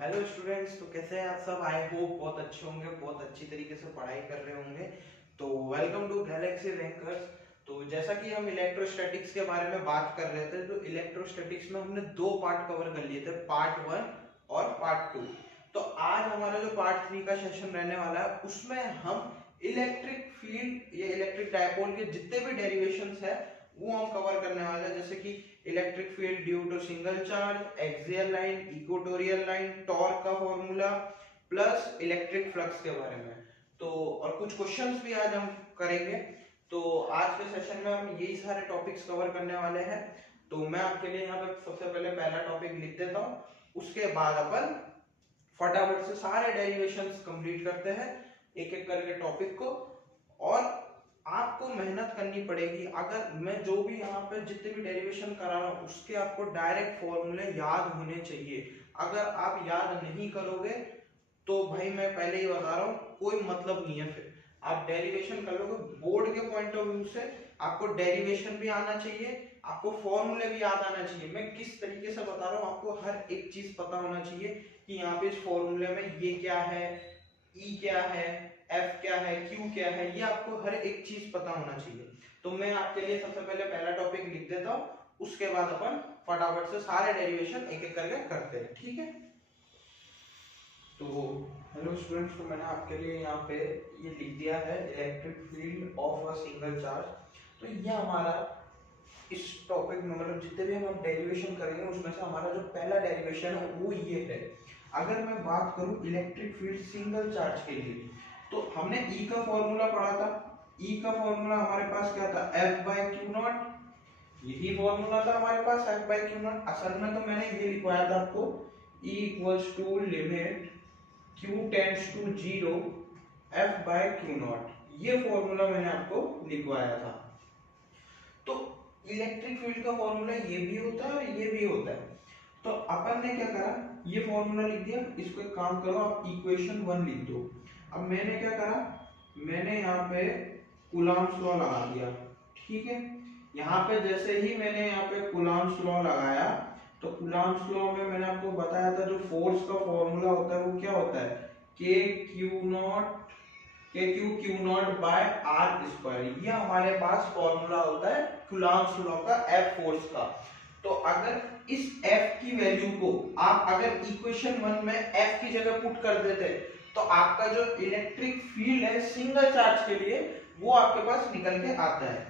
Hello students, तो कैसे हैं आप सब। आई होप बहुत अच्छे होंगे, बहुत अच्छी तरीके से पढ़ाई कर रहे होंगे। तो वेलकम टू गैलेक्सी रैंकर्स। तो जैसा कि हम इलेक्ट्रोस्टैटिक्स के बारे में बात कर रहे थे, तो इलेक्ट्रोस्टैटिक्स में हमने दो पार्ट कवर कर लिए थे, पार्ट 1 और पार्ट 2। तो आज हमारा जो पार्ट 3 का सेशन रहने वाला है, उसमें हम इलेक्ट्रिक फील्ड या इलेक्ट्रिक डायपोल के जितने भी डेरिवेशंस है वो हम कवर करने वाले हैं। जैसे कि electric field due to single charge, axial line, equatorial line, torque का फॉर्मूला, प्लस इलेक्ट्रिक फ्लक्स के बारे में। तो और कुछ क्वेश्चंस भी आज हम करेंगे। तो आज के सेशन में हम यही सारे टॉपिक्स कवर करने वाले हैं। तो मैं आपके लिए यहाँ पे सबसे पहले पहला टॉपिक लिख देता हूँ, उसके बाद अपन फटाफट से सारे डेरिवेशंस कंप्लीट करते हैं एक एक करके टॉपिक को। और आपको मेहनत करनी पड़ेगी। अगर मैं जो भी यहाँ पे जितने भी डेरिवेशन करा रहा हूँ उसके आपको डायरेक्ट फॉर्मूले याद होने चाहिए। अगर आप याद नहीं करोगे तो भाई मैं पहले ही बता रहा हूँ कोई मतलब नहीं है। फिर आप डेरिवेशन कर लोगे बोर्ड के पॉइंट ऑफ व्यू से, आपको डेरिवेशन भी आना चाहिए, आपको फॉर्मूले भी याद आना चाहिए। मैं किस तरीके से बता रहा हूँ, आपको हर एक चीज पता होना चाहिए कि यहाँ पे इस फॉर्मूले में ये क्या है, ई क्या है, एफ क्या है, क्यू क्या है, ये आपको हर एक चीज पता होना चाहिए। तो मैं आपके लिए सबसे पहले पहला टॉपिक लिख देता हूँ, उसके बाद अपन फटाफट से सारे डेरिवेशन एक एक करके करते हैं, ठीक है। तो हेलो स्टूडेंट्स, तो मैंने आपके लिए यहाँ पे ये लिख दिया है electric field of a single charge. तो ये हमारा इस टॉपिक में मतलब जितने भी हम डेरिवेशन करेंगे उसमें से हमारा जो पहला डेरिवेशन है वो ये है। अगर मैं बात करूं इलेक्ट्रिक फील्ड सिंगल चार्ज के लिए, तो हमने ई का फॉर्मूला पढ़ा था। ई का फॉर्मूला हमारे पास क्या था, एफ बाय क्यू नॉट। यही फॉर्मूला था हमारे पास, एफ बाय क्यू नॉट। असल में तो मैंने ये लिखवाया था आपको, E equals to limit Q tends to 0 F by Q nought. ये फॉर्मूला मैंने आपको लिखवाया था। तो इलेक्ट्रिक फील्ड का फॉर्मूला ये भी होता है और ये भी होता है। तो अपन ने क्या करा, ये फॉर्मूला लिख दिया। इसको एक काम करो, आप इक्वेशन 1 लिख दो। अब मैंने क्या करा, मैंने यहाँ पे कूलॉम्स लॉ लगा दिया, ठीक है। यहाँ पे जैसे ही मैंने यहाँ पे कूलॉम्स लॉ लगाया, तो कूलॉम्स लॉ में मैंने आपको बताया था जो फोर्स का फॉर्मूला होता है वो क्या होता है, Q nought by R square. ये हमारे पास फॉर्मूला होता है कूलॉम्स लॉ का, एफ फोर्स का। तो अगर इस एफ की वैल्यू को आप अगर इक्वेशन 1 में एफ की जगह पुट कर देते तो आपका जो इलेक्ट्रिक फील्ड है सिंगल चार्ज के लिए वो आपके पास निकल के आता है।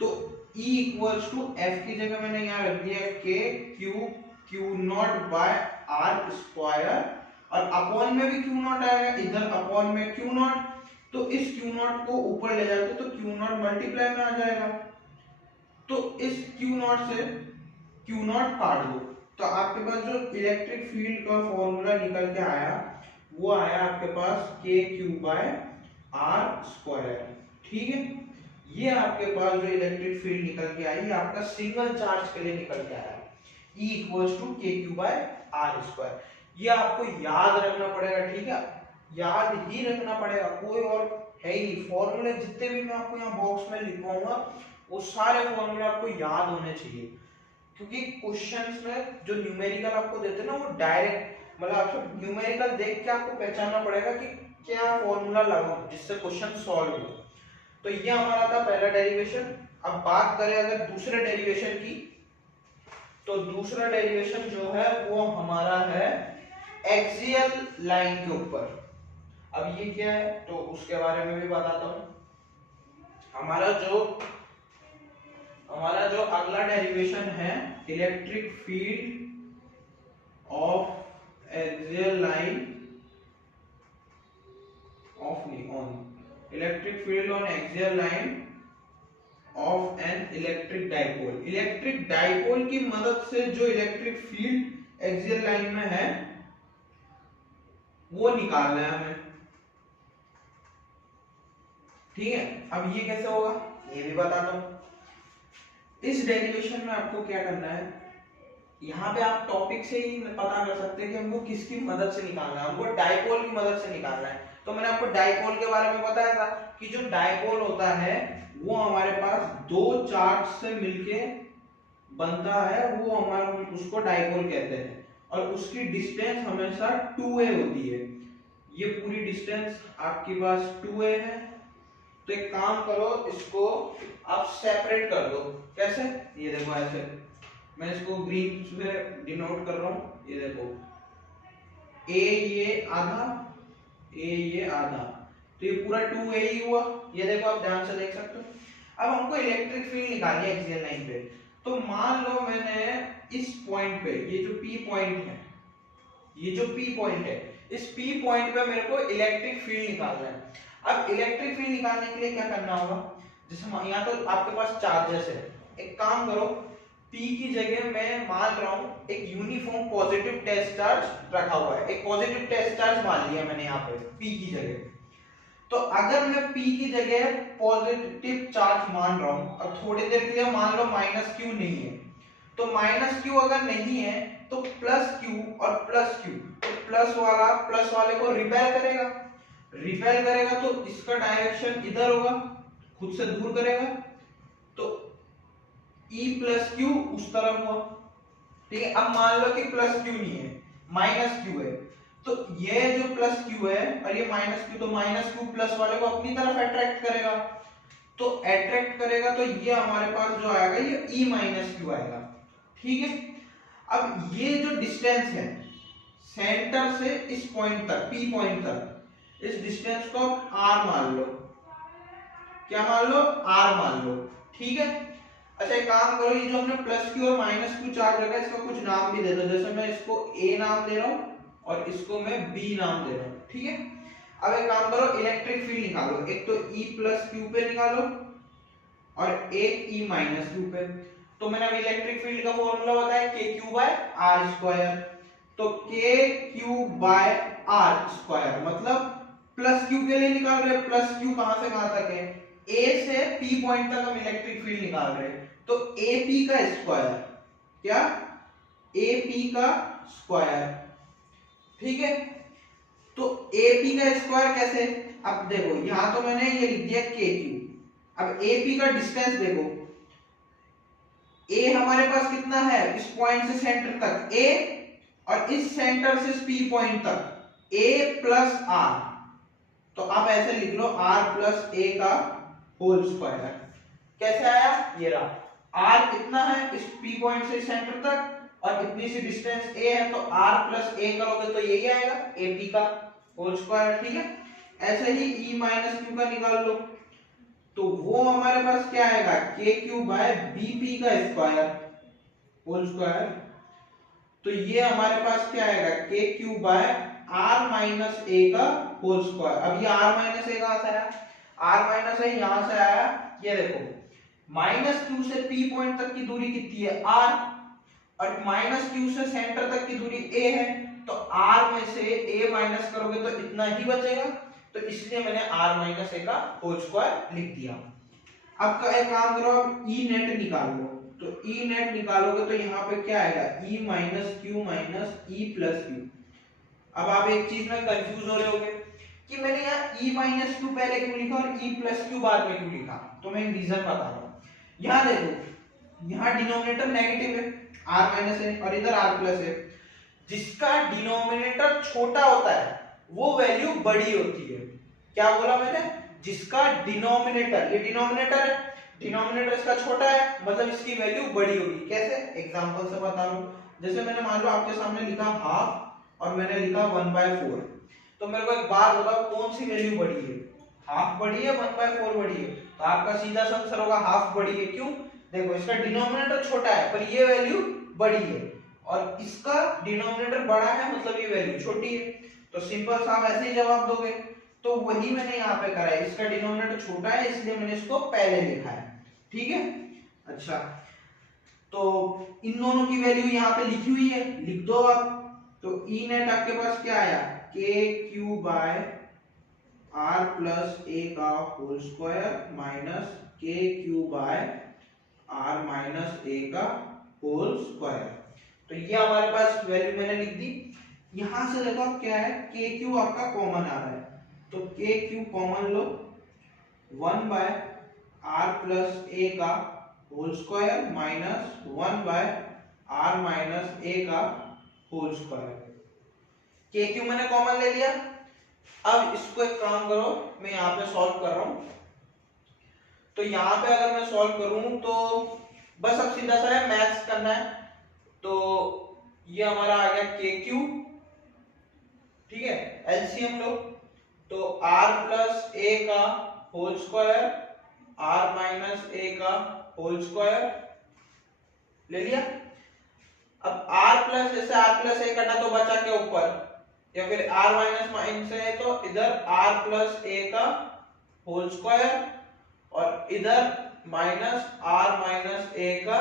तो E इक्वल्स टू एफ की जगह मैंने यहाँ रख दिया K Q nought by R square, और अपॉन में भी क्यू नॉट आएगा, इधर अपॉन में क्यू नॉट। तो इस क्यू नॉट को ऊपर ले जाते तो क्यू नॉट मल्टीप्लाई में आ जाएगा। तो इस क्यू नॉट से क्यू नॉट काट दो, तो आपके पास जो इलेक्ट्रिक फील्ड का फॉर्मूला निकल के आया वो आया आपके पास के क्यू बाय आर स्क्वायर, ठीक है। ये आपके पास जो इलेक्ट्रिक फील्ड निकल के आई, आपका सिंगल चार्ज के लिए निकल के आया, E इक्वल्स टू के क्यू बाय आर स्क्वायर। ये आपको याद रखना पड़ेगा, ठीक है, याद ही रखना पड़ेगा, कोई और है ही नहीं। फॉर्मूले जितने भी मैं आपको यहाँ बॉक्स में लिखवाऊंगा वो सारे फॉर्मूले आपको याद होने चाहिए, क्योंकि क्वेश्चंस में जो न्यूमेरिकल आपको देते हैं ना वो डायरेक्ट मतलब आपको न्यूमेरिकल देख के आपको पहचानना पड़ेगा कि क्या फॉर्मूला लगाऊं जिससे क्वेश्चन सॉल्व हो। तो ये हमारा था पहला डेरिवेशन। अब बात करें अगर दूसरे डेरिवेशन की, तो दूसरा डेरिवेशन जो है वो हमारा है एक्सियल लाइन के ऊपर। अब ये क्या है तो उसके बारे में भी बताता हूं। हमारा जो अगला डेरिवेशन है electric field of axial line electric field on axial line of an electric dipole. Electric dipole की मदद से जो इलेक्ट्रिक फील्ड एक्सियल लाइन में है वो निकालना है हमें, ठीक है। अब ये कैसे होगा ये भी बताता हूं। इस डेरिवेशन में आपको क्या करना है, यहाँ पे आप टॉपिक से ही पता कर सकते हैं कि हमको किसकी मदद से निकालना है, हमको डाइपोल की मदद से निकालना है। तो मैंने आपको डाइपोल के बारे में बताया था कि जो डाइपोल होता है वो हमारे पास दो चार्ज से मिलके बनता है, वो हमारा उसको डाइपोल कहते हैं। और उसकी डिस्टेंस हमेशा 2a होती है। ये पूरी डिस्टेंस आपके पास 2a है। तो एक काम करो, इसको आप सेपरेट कर दो। कैसे? ये देखो ऐसे, मैं इसको ग्रीन से डिनोट कर रहा हूं। ये देखो a ये आधा, a ये आधा, तो ये पूरा 2a ही हुआ। ये देखो आप ध्यान से देख सकते हो। अब हमको इलेक्ट्रिक फील्ड निकालनी है एक्सियल लाइन पे। तो मान लो मैंने इस पॉइंट पे, ये जो P पॉइंट है, ये जो P पॉइंट है, इस P पॉइंट पे मेरे को इलेक्ट्रिक फील्ड निकालना है। अब इलेक्ट्रिक फील्ड निकालने के लिए क्या करना होगा? जैसे यहाँ तो आपके पास चार्जेस है, एक काम करो, P की जगह मैं मान रहा हूं एक यूनिफॉर्म पॉजिटिव टेस्ट चार्ज रखा हुआ है। एक पॉजिटिव टेस्ट चार्ज मान लिया मैंने यहाँ पे P की जगह। तो अगर मैं P की जगह पॉजिटिव चार्ज मान रहा हूं, अब थोड़ी देर के लिए मान लो -q नहीं है, तो -q अगर नहीं है तो +q और +q, तो प्लस वाले को रिपेल करेगा तो इसका डायरेक्शन इधर होगा, खुद से दूर करेगा, तो E + q उस तरफ हुआ। ठीक है, अब मान लो कि +q नहीं है, -q है, तो ये जो +q है और ये -q, तो -q प्लस वाले को अपनी तरफ अट्रैक्ट करेगा। तो अट्रैक्ट करेगा तो ये हमारे पास जो आएगा ये E - q आएगा। ठीक है, अब ये जो डिस्टेंस है सेंटर से इस पॉइंट तक, P पॉइंट तक, इस डिस्टेंस को r मान लो। क्या मान लो? r मान लो। ठीक है, अच्छा एक काम करो, ये जो हमने +q और -q चार्ज रखा है, इसका कुछ नाम भी दे दो। जैसे मैं इसको a नाम दे रहा हूं और इसको मैं b नाम दे रहा हूं। ठीक है, अब एक काम करो, इलेक्ट्रिक फील्ड निकालो। एक तो E + q पे निकालो और एक E - q पे। तो मैंने अब इलेक्ट्रिक फील्ड का फॉर्मूला बताया, kq/r²। तो kq/r², मतलब +q के लिए निकाल रहे हैं। +q कहां से कहां तक है? A से P पॉइंट तक हम इलेक्ट्रिक फील्ड निकाल रहे हैं, तो AP का स्क्वायर। क्या? AP का स्क्वायर। ठीक है, तो AP का स्क्वायर कैसे? अब देखो यहां तो मैंने ये लिख दिया KQ। अब AP का डिस्टेंस देखो, A हमारे पास कितना है इस पॉइंट से सेंटर तक A, और इस सेंटर से इस P पॉइंट तक A + R। तो आप ऐसे लिख लो R + A का होल स्क्वायर। कैसे आया? ये रहा, R इतना है इस P पॉइंट से सेंटर तक और इतनी सी डिस्टेंस A है, तो R + A करोगे तो यही आएगा AP का होल स्क्वायर। ठीक है, ऐसे ही E - q का निकाल लो, तो वो हमारे पास क्या आएगा? kq/bp का स्क्वायर होल स्क्वायर। तो ये हमारे पास क्या आएगा? kq/r - a का होल स्क्वायर। अब ये r - a कहां से आया? r - a यहां से आया। ये देखो -q से P पॉइंट तक की दूरी कितनी है? r, और -q से सेंटर तक की दूरी a है, तो r में से a माइनस करोगे तो इतना ही बचेगा, तो इसलिए मैंने r - a का होल स्क्वायर लिख दिया। अब का एक काम करो, अब E नेट निकाल लो। तो E नेट निकालोगे तो यहाँ पे क्या आएगा? E - q - E + q। अब आप एक चीज में कंफ्यूज हो रहे होगे कि मैंने यहाँ E - q पहले क्यों लिखा और E + q बाद में क्यों लिखा। तो मैं एक रीजन बता रहा हूँ। यहाँ देखो, यहाँ डिनोमिनेटर नेगेटिव है r - a और इधर r+ है। जिसका डिनोमिनेटर छोटा होता है वो वैल्यू बड़ी होती है। क्या बोला मैंने? जिसका डिनोमिनेटर, ये डिनोमिनेटर है, डिनोमिनेटर इसका छोटा है, मतलब इसकी वैल्यू बड़ी होगी। कैसे? एग्जांपल से बता रहा हूं। जैसे मैंने मान लो आपके सामने लिखा हाफ और मैंने लिखा 1/4, तो मेरे को एक बात बताओ कौन सी वैल्यू बड़ी है? हाफ बड़ी है, 1/4 बड़ी है? तो आपका सीधा सा आंसर होगा हाफ बड़ी है। क्यों? देखो इसका डिनोमिनेटर छोटा है पर ये वैल्यू बड़ी है, और इसका डिनोमिनेटर बड़ा है मतलब ये वैल्यू छोटी है। तो सिंपल सा आप ऐसे ही जवाब दोगे। तो वही मैंने यहाँ पे करा है, इसका डिनोमिनेटर छोटा है इसलिए मैंने इसको पहले लिखा है। ठीक है, अच्छा तो इन दोनों की वैल्यू यहाँ पे लिखी हुई है, लिख दो आप। तो E नेट आपके पास क्या आया? kq/r + a का whole square minus kq/r - a का होल स्क्वायर। तो ये हमारे पास वैल्यू मैंने लिख दी। यहां से देखो क्या है, kq आपका कॉमन आ रहा है, तो kq कॉमन लो, 1/r + a का whole square minus 1/r - a का होल स्क्वायर। के क्यू मैंने कॉमन ले लिया। अब इसको एक काम करो, मैं यहाँ पे सॉल्व कर रहा हूं। तो यहाँ पे अगर मैं सॉल्व करूं तो बस अब सीधा सा है मैथ्स करना है। तो ये हमारा आ गया के क्यू, ठीक है, एलसीएम लो। तो आर प्लस ए का होल स्क्वायर, आर माइनस ए का होल स्क्वायर ले लिया। अब r प्लस जैसे r प्लस ए कटा तो बचा क्या ऊपर, या फिर r माइनस माइनस है तो इधर r प्लस ए का होल स्क्वायर और इधर माइनस r माइनस ए का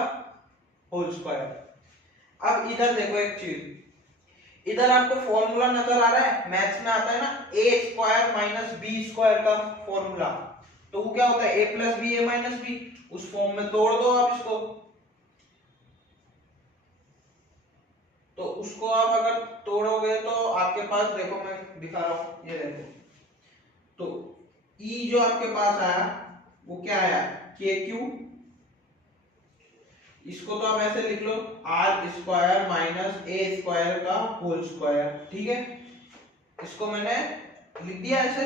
होल स्क्वायर। अब इधर देखो एक चीज, इधर आपको फॉर्मूला नजर आ रहा है, मैथ्स में आता है ना A square minus B square का फॉर्मूला। तो वो क्या होता है, a plus B A minus B, उस फॉर्म में तोड़ दो आप इसको। तो उसको आप अगर तोड़ोगे तो आपके पास देखो, मैं दिखा रहा हूं, ये देखो। तो E जो आपके पास आया वो क्या आया, के क्यू। इसको तो आप ऐसे लिख लो R square minus A square का होल स्क्वायर, ठीक है। इसको मैंने लिख दिया ऐसे।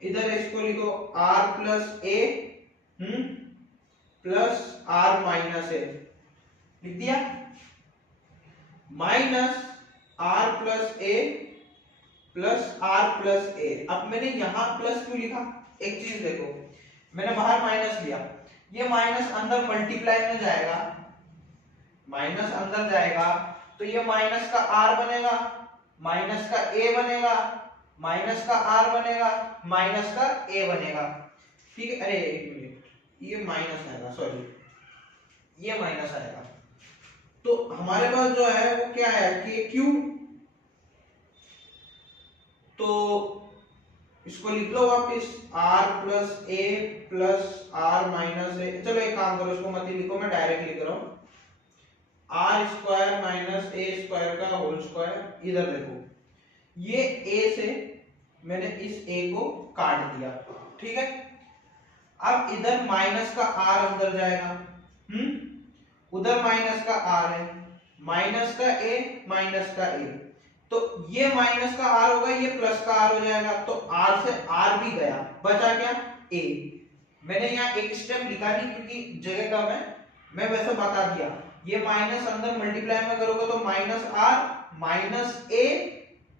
इधर इसको लिखो R plus A plus R minus A, लिख दिया, minus R plus A plus R plus A. अब मैंने यहां प्लस क्यों लिखा, एक चीज देखो, मैंने बाहर माइनस लिया, ये माइनस अंदर मल्टीप्लाई में जाएगा, माइनस अंदर जाएगा तो ये माइनस का आर बनेगा, माइनस का ए बनेगा, माइनस का आर बनेगा, माइनस का ए बनेगा, ठीक है। अरे एक मिनट, ये माइनस आएगा, सॉरी ये माइनस आएगा। तो हमारे पास जो है वो क्या है, के क्यू। तो इसको लिख लो वापिस r plus A plus R minus A. चलो एक काम करो, इसको मत ही लिखो, मैं डायरेक्ट लिख रहा हूं, R square minus A square का होल स्क्वायर। इधर देखो, ये a से मैंने इस a को काट दिया, ठीक है। अब इधर माइनस का r अंदर जाएगा, उधर माइनस का r है, माइनस का a माइनस का a, तो ये माइनस का r होगा, ये प्लस का r हो जाएगा, तो r से r भी गया, बचा क्या a। मैंने यहाँ एक स्टेप लिखा नहीं क्योंकि जगह कम है, मैं वैसे बता दिया। ये माइनस अंदर मल्टीप्लाई में करोगे तो minus r minus a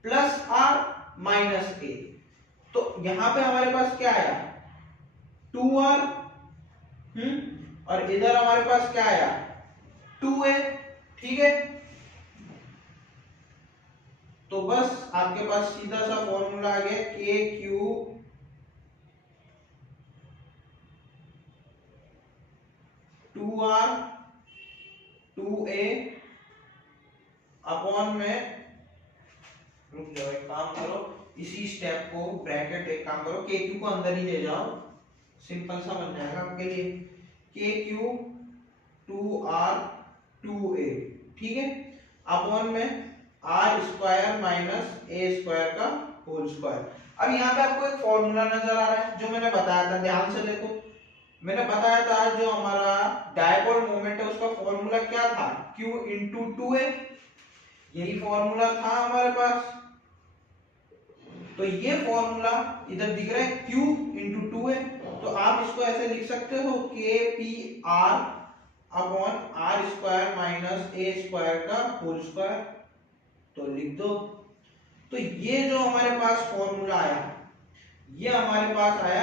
plus r minus a। तो यहां पे हमारे पास क्या आया, 2r, और इधर हमारे पास क्या आया, 2a, ठीक है। तो बस आपके पास सीधा सा फॉर्मूला आ गया, K Q two R two A upon में, रुक जाओ एक काम करो, इसी स्टेप को ब्रैकेट, एक काम करो के क्यू को अंदर ही ले जाओ, सिंपल सा बन जाएगा आपके लिए, K Q two R two A, ठीक है, अपॉन में R square minus A square का होल स्क्वायर। अब यहाँ पे आपको एक फॉर्मूला नजर आ रहा है जो मैंने बताया था, ध्यान से देखो, मैंने बताया था जो हमारा डायपोल मोमेंट है उसका फॉर्मूला क्या था, Q इंटू 2a, यही फॉर्मूला था हमारे पास। तो ये फॉर्मूला इधर दिख रहा है Q इंटू 2a, तो आप इसको ऐसे लिख सकते हो K P R upon R square minus A square का होल स्क्वायर, तो लिख दो। तो ये जो हमारे पास फॉर्मूला आया, ये हमारे पास आया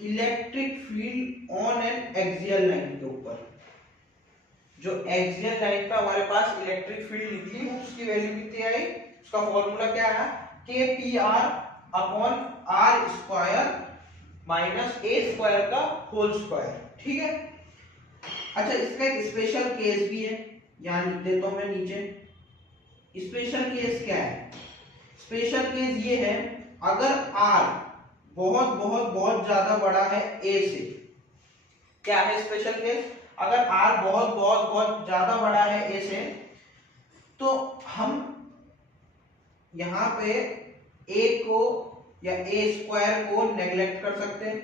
electric field on an axial line के ऊपर। जो एक्सियल लाइन पे हमारे पास इलेक्ट्रिक फील्ड निकली, उसकी वैल्यू कितनी आई, उसका फॉर्मूला क्या आया, K P R upon R square minus A square का होल स्क्वायर, ठीक है। अच्छा, इसका एक स्पेशल केस भी है, यहां लिख देता हूं मैं नीचे। स्पेशल केस क्या है, स्पेशल केस ये है, अगर r बहुत बहुत बहुत ज्यादा बड़ा है a से, क्या है स्पेशल केस, अगर r बहुत बहुत बहुत ज्यादा बड़ा है a से, तो हम यहां पे a को या a स्क्वायर को नेग्लेक्ट कर सकते हैं,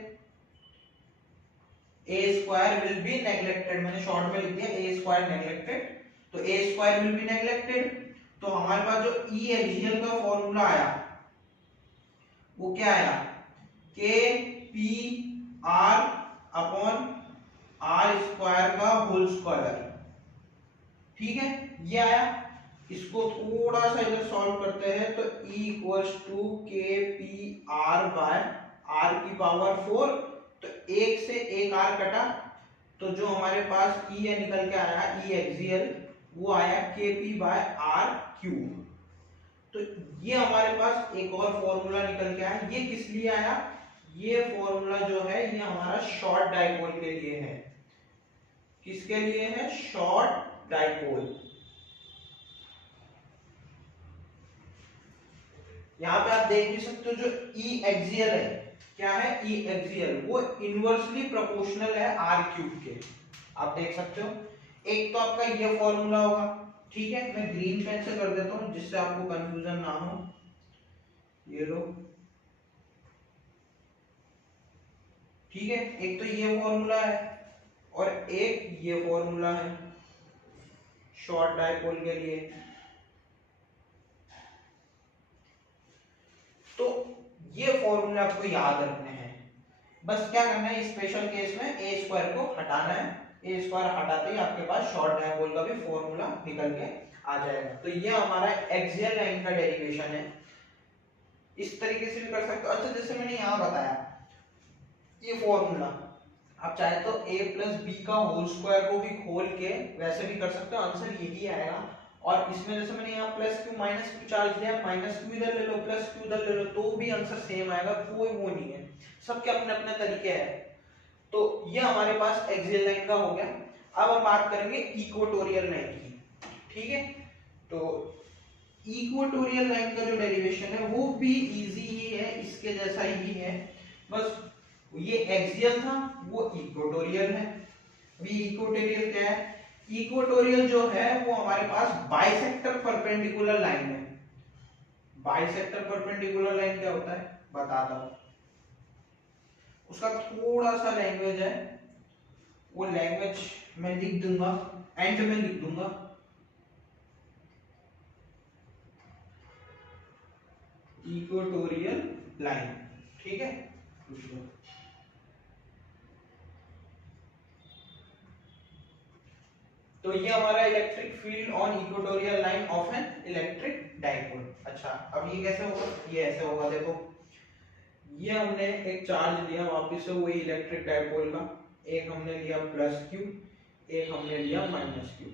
a square will be neglected, मैंने शॉर्ट में लिख दिया a स्क्वायर नेग्लेक्टेड, तो a square will be neglected. तो हमारे पास जो ई एक्सियल का फॉर्मूला आया वो क्या आया, K P R upon R square का होल स्क्वायर, ठीक है, ये आया। इसको थोड़ा सा इधर सॉल्व करते हैं तो E इक्वल्स टू के पी आर बाय आर की पावर 4, तो एक से एक आर कटा, तो जो हमारे पास E है निकल के आया E एक्सियल, वो आया K P bye are cube. तो ये हमारे पास एक और फॉर्मूला निकल के आया। ये किस लिए आया, ये फॉर्मूला जो है ये हमारा शॉर्ट डाइपोल के लिए है। किसके लिए है, शॉर्ट डाइपोल। यहाँ पे आप देख भी सकते हो जो ई एक्सियल है, क्या है, ई एक्सियल, वो इनवर्सली प्रोपोर्शनल है आर क्यूब के। आप देख सकते हो, एक तो आपका ये फॉर्मूला होगा, ठीक है, मैं ग्रीन पेन से कर देता हूं जिससे आपको कंफ्यूजन ना हो। ये लो, ठीक है, एक तो ये फॉर्मूला है और एक ये फॉर्मूला है शॉर्ट डाइपोल के लिए। तो ये फॉर्मूले आपको याद रखने हैं। बस क्या करना है, स्पेशल केस में ए स्क्वायर को हटाना है, ए स्क्वायर हटाते ही आपके पास शॉर्ट डाइपोल का भी फॉर्मूला निकल के आ जाएगा। तो ये हमारा एक्सियल लाइन का डेरिवेशन है। इस तरीके से भी कर सकते हो। अच्छा, जैसे मैंने यहाँ बताया ये फॉर्मूला, आप चाहे तो a प्लस बी का होल स्क्वायर को भी खोल के वैसे भी कर सकते हो, आंसर यही आएगा। और इसमें जैसे मैंने यहाँ plus Q minus Q charge लिया, माइनस क्यू इधर ले लो प्लस क्यू इधर ले लो, तो भी आंसर सेम आएगा, कोई वो नहीं है, सबके अपने अपने तरीके हैं। तो ये हमारे पास एक्सियल लाइन का हो गया। अब हम बात करेंगे इक्वेटोरियल लाइन की, ठीक है। तो इक्वेटोरियल लाइन का जो डेरिवेशन है वो भी इजी ही है, इसके जैसा ही है, बस ये एक्सियल था वो इक्वेटोरियल है। अभी इक्वेटोरियल क्या है, इक्वेटोरियल जो है वो हमारे पास बाइसेक्टर परपेंडिकुलर लाइन है। बाइसेक्टर परपेंडिकुलर लाइन क्या होता है बताता हूं, उसका थोड़ा सा लैंग्वेज है, वो लैंग्वेज मैं लिख दूंगा, एंड में लिख दूंगा। इक्वेटोरियल लाइन, ठीक है। तो ये हमारा electric field on equatorial line of an electric dipole. अच्छा, अब ये कैसे होगा, ये ऐसे होगा, देखो ये हमने एक चार्ज लिया वापस से वही इलेक्ट्रिक डाइपोल का, एक हमने लिया प्लस क्यू, एक हमने लिया माइनस क्यू।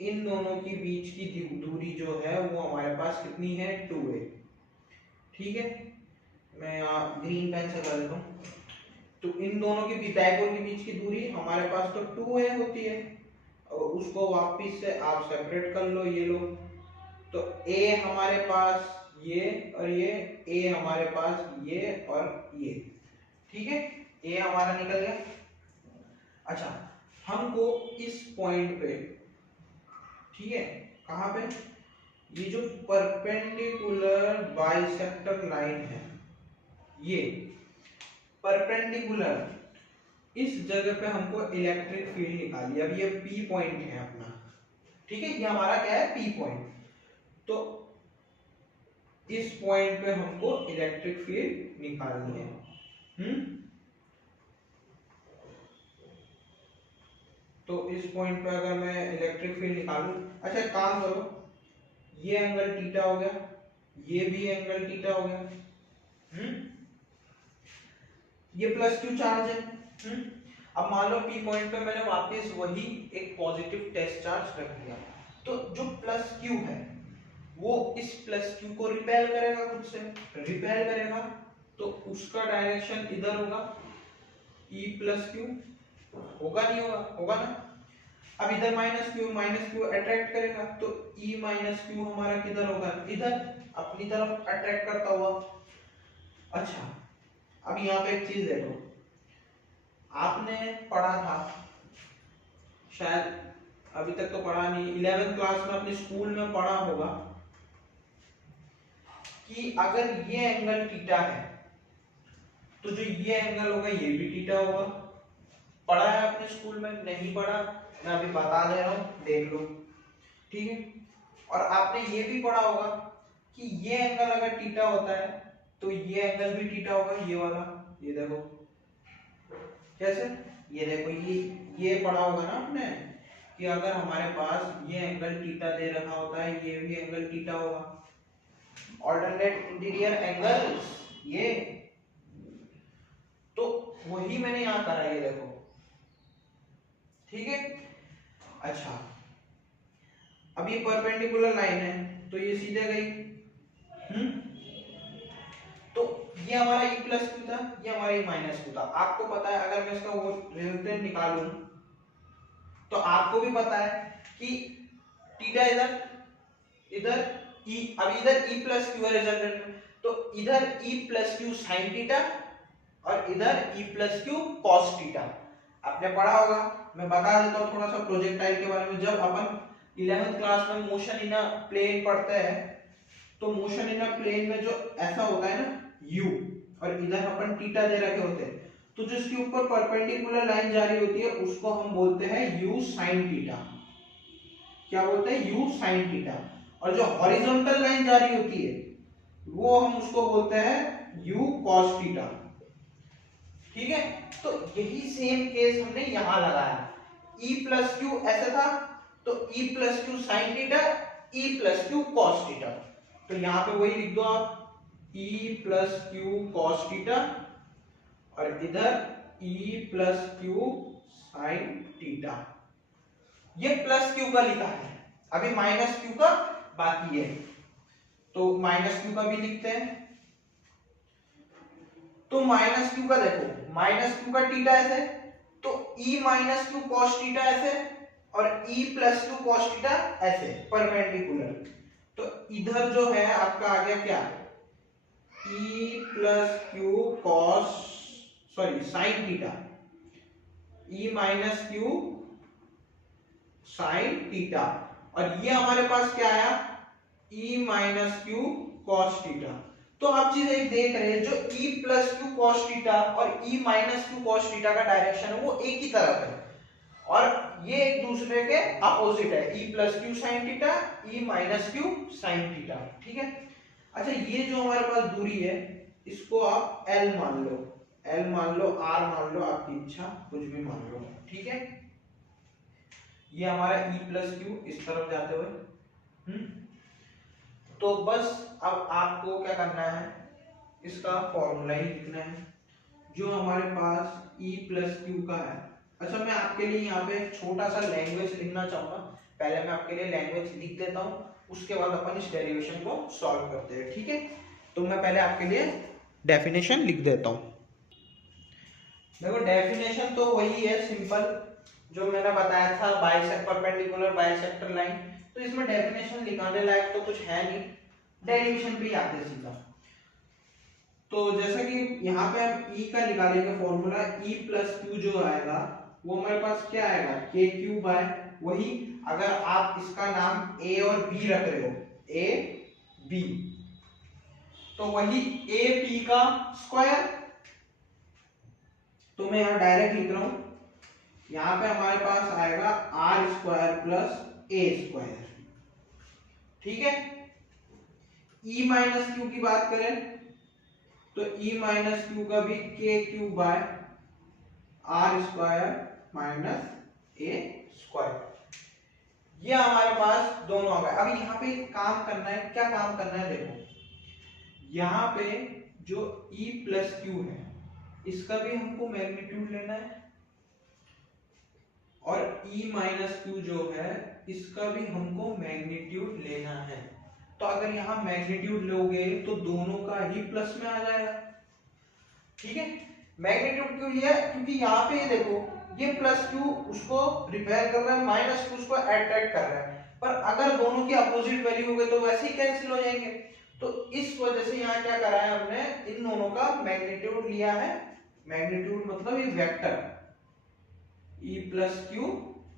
इन दोनों के बीच की दूरी जो है वो हमारे पास कितनी है, 2a, ठीक है। मैं यहाँ ग्रीन पेन से कर देता हूँ। तो इन दोनों के बीच, डाइपोल के बीच की दूरी हमारे पास तो 2a होती है, और उसको वापस से आप सेपरेट कर लो, ये लो, तो a हमारे पास ये और ये, a हमारे पास ये और ये, ठीक है, a हमारा निकल गया। अच्छा, हमको इस पॉइंट पे, ठीक है, कहां पे, ये जो परपेंडिकुलर बाइसेक्टर लाइन है, ये परपेंडिकुलर, इस जगह पे हमको इलेक्ट्रिक फील्ड निकालिए। अब ये P पॉइंट है अपना, ठीक है, ये हमारा क्या है, P पॉइंट। तो इस पॉइंट पे हमको इलेक्ट्रिक फील्ड निकालनी है। तो इस पॉइंट पे अगर मैं इलेक्ट्रिक फील्ड निकालूं, अच्छा एक काम करो, ये एंगल थीटा हो गया, ये भी एंगल थीटा हो गया, ये प्लस क्यू चार्ज है। अब मान लो P पॉइंट पे मैंने वापस वही एक पॉजिटिव टेस्ट चार्ज रख दिया, तो जो प्लस क्यू है वो इस प्लस क्यू को रिपेल करेगा, खुद से रिपेल करेगा, तो उसका डायरेक्शन इधर होगा, E प्लस क्यू होगा, नहीं होगा, होगा ना। अब इधर माइनस क्यू अट्रैक्ट करेगा, तो E माइनस क्यू हमारा किधर होगा, इधर अपनी तरफ अट्रैक्ट करता हुआ। अच्छा, अब यहाँ पे एक चीज देखो, आपने पढ़ा था शायद, अभी तक तो पढ़ा नहीं, 11th क्लास में अपने स्कूल में पढ़ा होगा कि अगर ये एंगल थीटा है तो जो ये एंगल होगा ये भी थीटा होगा। पढ़ा है अपने स्कूल में, नहीं पढ़ा मैं अभी बता दे रहा हूं, देख लो, ठीक है। और आपने ये भी पढ़ा होगा कि ये एंगल अगर थीटा होता है तो ये एंगल भी थीटा होगा, ये वाला। ये देखो कैसे, ये देखो ये पढ़ा होगा ना आपने कि अगर हमारे पास ये एंगल थीटा दे रखा होता है, ये भी एंगल थीटा होगा, ऑल्टरनेट इंटीरियर एंगल्स ये। तो वही मैंने यहां करा, ये देखो, ठीक है। अच्छा, अब ये परपेंडिकुलर लाइन है तो ये सीधे गई, तो ये हमारा ई प्लस क्यू था, ये हमारा ई माइनस क्यू था। आपको पता है अगर मैं इसका वो रिजल्टेंट निकालूं तो आपको भी पता है कि थीटा इधर ई, अब इधर ई प्लस क्यू है रिजल्टेंट में, तो इधर E plus Q sine theta और इधर E plus Q cos theta. आपने पढ़ा होगा, मैं बता देता हूँ थोड़ा सा प्रोजेक्टाइल के बारे में। जब अपन 11th क्लास में मोशन इन अ प्लेन पढ़ते हैं तो मोशन इन अ प्लेन में जो ऐसा होता है ना u, और इधर अपन थीटा दे रखे होते हैं, तो जो इसके ऊपर परपेंडिकुलर लाइन जा रही होती है उसको हम बोलते हैं u sin थीटा। क्या बोलते हैं? u sin theta. और जो हॉरिजॉन्टल लाइन जा रही होती है वो हम उसको बोलते हैं u cos थीटा। ठीक है, तो यही सेम केस हमने यहां लगाया। e प्लस क्यू ऐसे था तो e plus Q sine theta, e plus Q cos theta. तो यहां पे वही लिख दो आप, e plus Q cos theta और इधर e plus Q sine theta. ये प्लस क्यू का लिखा है, अभी माइनस क्यू का बाकी है, तो माइनस क्यू का भी लिखते हैं। तो माइनस क्यू का देखो, माइनस क्यू का थीटा ऐसे, तो e minus Q cos theta ऐसे और e plus Q cos theta ऐसे परपेंडिकुलर। तो इधर जो है आपका आ गया क्या, e plus Q cos sorry sine theta, e minus Q sine theta, और ये हमारे पास क्या आया, e minus Q cos theta. तो आप चीज एक देख रहे हैं, जो e plus Q cos theta और e minus Q cos theta का डायरेक्शन है वो एक ही तरफ है और ये एक दूसरे के अपोजिट है, e plus Q sine theta, e minus Q sine theta. ठीक है। अच्छा, ये जो हमारे पास दूरी है इसको आप l मान लो, l मान लो, r मान लो, आपकी इच्छा, कुछ भी मान लो। ठीक है, ये हमारा e प्लस क्यू इस तरफ जाते हुए, तो बस अब आपको क्या करना है, इसका फॉर्मूला ही लिखना है जो हमारे पास e प्लस क्यू का है। अच्छा, मैं आपके लिए यहाँ पे छोटा सा लैंग्वेज लिखना चाहूंगा। पहले मैं आपके लिए लैंग्वेज लिख देता हूँ, उसके बाद अपन इस डेरिवेशन को सॉल्व करते हैं। ठीक है, तो मैं पहले आपके लिए डेफिनेशन लिख देता हूँ। देखो, डेफिनेशन तो वही है सिंपल जो मैंने बताया था, बाइसेक्टर परपेंडिकुलर बाइसेक्टर लाइन। तो इसमें डेफिनेशन लिखाने लायक तो कुछ है नहीं, डेरिवेशन पे ही आते सीधा। तो जैसा कि यहाँ पे हम e का निकालेंगे फॉर्मूला, e प्लस क्यू जो आएगा वो हमारे पास क्या आएगा, के क्यू बाय वही, अगर आप इसका नाम a और b रख रहे हो, a b, तो वही a p का स्क्वायर। तो मैं यहाँ डायरेक्ट लिख रहा हूं, यहाँ पे हमारे पास आएगा R square plus A square. ठीक है, e माइनस क्यू की बात करें तो e माइनस क्यू का भी K Q by R square minus A square. ये हमारे पास दोनों आ गए। अभी यहाँ पे काम करना है, क्या काम करना है, देखो यहाँ पे जो e प्लस क्यू है इसका भी हमको मैग्नीट्यूड लेना है और e माइनस क्यू जो है इसका भी हमको मैग्नीट्यूड लेना है। तो अगर यहाँ मैग्नीट्यूड लोगे तो दोनों का ही प्लस में आ जाएगा। ठीक है, मैग्नीट्यूड क्यों लिया, क्योंकि यहाँ पे ये देखो ये प्लस क्यू उसको रिपेयर कर रहा है, माइनस क्यू उसको अट्रैक्ट कर रहा है, पर अगर दोनों की अपोजिट वैल्यू हो गए तो वैसे ही कैंसिल हो जाएंगे। तो इस वजह से यहाँ क्या करा है हमने, इन दोनों का मैग्नीट्यूड लिया है। मैग्नीट्यूड मतलब ये vector e plus Q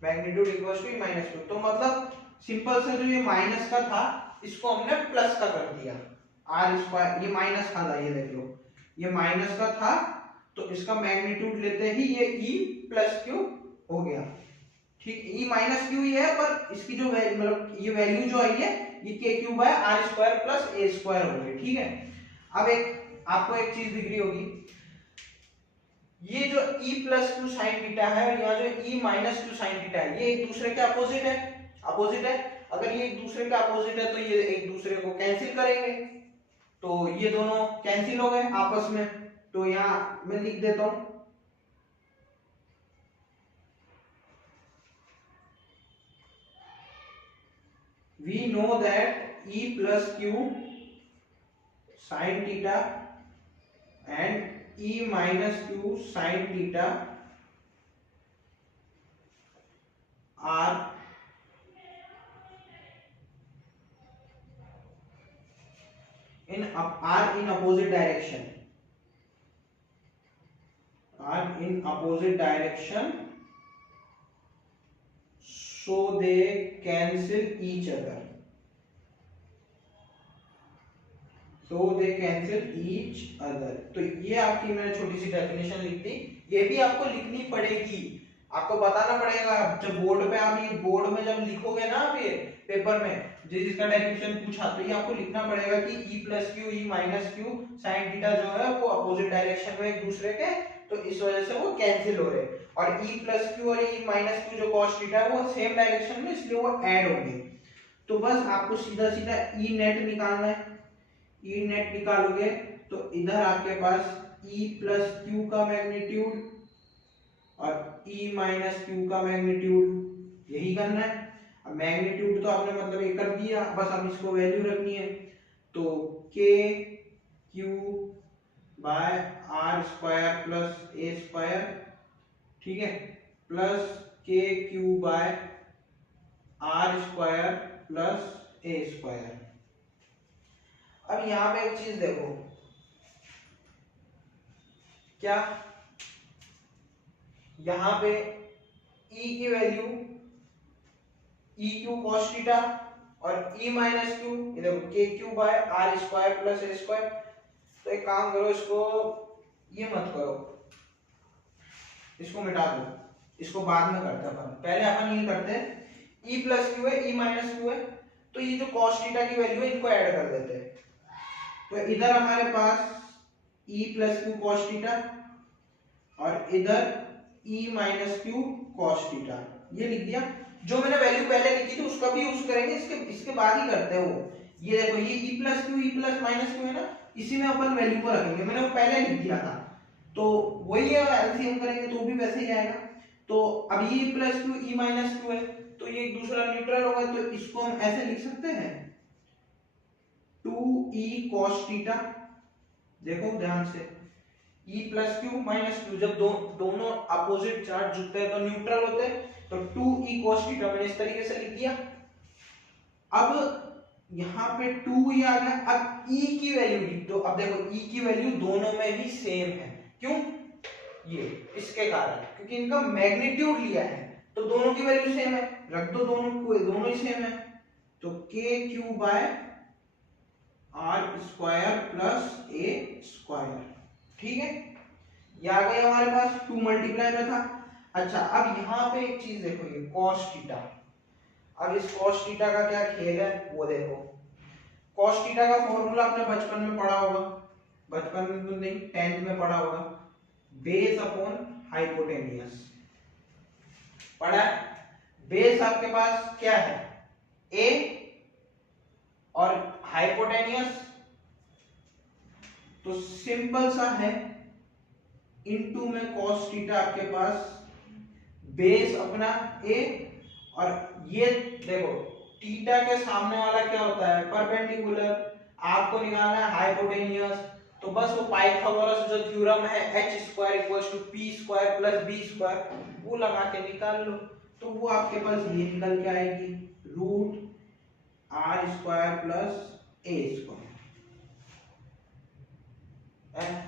magnitude equals to e minus Q. तो मतलब सिंपल से जो ये माइनस का था इसको हमने प्लस का कर दिया, आर स्क्वायर, ये माइनस का था, ये देख लो ये माइनस का था तो इसका मैग्नीट्यूड लेते ही ये e प्लस क्यू हो गया। ठीक, ई माइनस क्यू ही है, पर इसकी जो मतलब ये वैल्यू जो आई है ये K Q by R square plus A square हो गई। ठीक है, अब एक आपको एक चीज दिख रही होगी, ये जो e plus Q sine theta है और यहाँ जो e minus Q sine theta है, ये एक दूसरे के अपोजिट है, अपोजिट है। अगर ये एक दूसरे के अपोजिट है तो ये एक दूसरे को कैंसिल करेंगे, तो ये दोनों कैंसिल हो गए आपस में। तो यहाँ मैं लिख देता हूं, we know that e plus q sin theta and e minus q sin theta are in opposite direction, are in opposite direction, so they cancel each other, so they cancel each other। तो ये आपकी मैंने छोटी सी definition लिख दी, ये भी आपको लिखनी पड़ेगी, आपको बताना पड़ेगा। जब बोर्ड पे आप ये बोर्ड में जब लिखोगे ना आप ये पेपर में जिसका डेफिनेशन पूछा, तो ये आपको लिखना पड़ेगा कि e plus Q E minus Q sine theta जो है वो अपोजिट डायरेक्शन में एक दूसरे के, तो इस वजह से वो कैंसिल हो रहे, और e प्लस क्यू और e माइनस क्यू जो cos थीटा है वो सेम डायरेक्शन में, इसलिए वो ऐड होंगे। तो बस आपको सीधा सीधा e नेट निकालना है, e नेट निकालोगे तो इधर आपके पास e प्लस क्यू का मैग्नीट्यूड और e माइनस क्यू का मैग्नीट्यूड, यही करना है। अब मैग्नीट्यूड तो आपने मतलब ये कर दिया, बस अब इसको वैल्यू रखनी है, तो k q by R square plus A square, ठीक है, plus K Q by R square plus A square. अब यहां पे एक चीज देखो, क्या यहां पे e की value e Q cos theta और e माइनस क्यू, ये देखो K Q by R square plus A square. तो एक काम करो, इसको ये मत करो, इसको मिटा दो, इसको बाद में करते हैं अपन, पहले अपन ये करते हैं e प्लस क्यू है e माइनस क्यू है, तो ये जो cos थीटा की वैल्यू है इनको ऐड कर देते हैं। तो इधर हमारे पास e plus Q cos theta और इधर e minus Q cos theta, ये लिख दिया। जो मैंने वैल्यू पहले लिखी थी उसका भी यूज करेंगे, इसके बाद ही करते हैं वो। ये देखो ये e plus Q e plus minus Q है ना, इसी में अपन वैल्यू को रखेंगे, मैंने वो पहले लिख दिया था, तो वही है, एलसीएम करेंगे तो भी वैसे ही आएगा। तो अब ये plus Q E minus Q है, तो ये एक दूसरा न्यूट्रल होगा, तो इसको हम ऐसे लिख सकते हैं 2e cos थीटा। देखो ध्यान से, e plus Q minus Q, जब दोनों अपोजिट चार्ज जुड़ते हैं तो न्यूट्रल होते हैं, तो 2e cos थीटा मैंने इस तरीके से लिख दिया। अब यहाँ पे 2 ही आ गया, अब e की वैल्यू लिख दो। अब देखो e की वैल्यू दोनों में ही सेम है, क्यों? ये इसके कारण, क्योंकि इनका मैग्नीट्यूड लिया है, तो दोनों की वैल्यू सेम है, रख दो दोनों को, दोनों ही सेम है। तो K Q by R square plus A square, ठीक है, ये आ गया हमारे पास, 2 मल्टीप्लाई में था। अच्छा, अब यहाँ पे एक चीज देखो, ये cos थीटा, अब इस cos थीटा का क्या खेल है वो देखो। cos थीटा का फॉर्मूला आपने बचपन में पढ़ा होगा, बचपन में तो नहीं 10th में पढ़ा होगा, बेस अपॉन हाइपोटेनियस पढ़ा है। बेस आपके पास क्या है, a, और हाइपोटेनियस तो सिंपल सा है, इनटू में cos थीटा आपके पास बेस अपना a, और ये देखो थीटा के सामने वाला क्या होता है, परपेंडिकुलर, आपको निकालना है हाइपोटेनियस, तो बस वो पाइथागोरस जो थ्योरम है h square equals to p square plus b square, वो लगा के निकाल लो, तो वो आपके पास ये निकल के आएगी, root R square plus A square.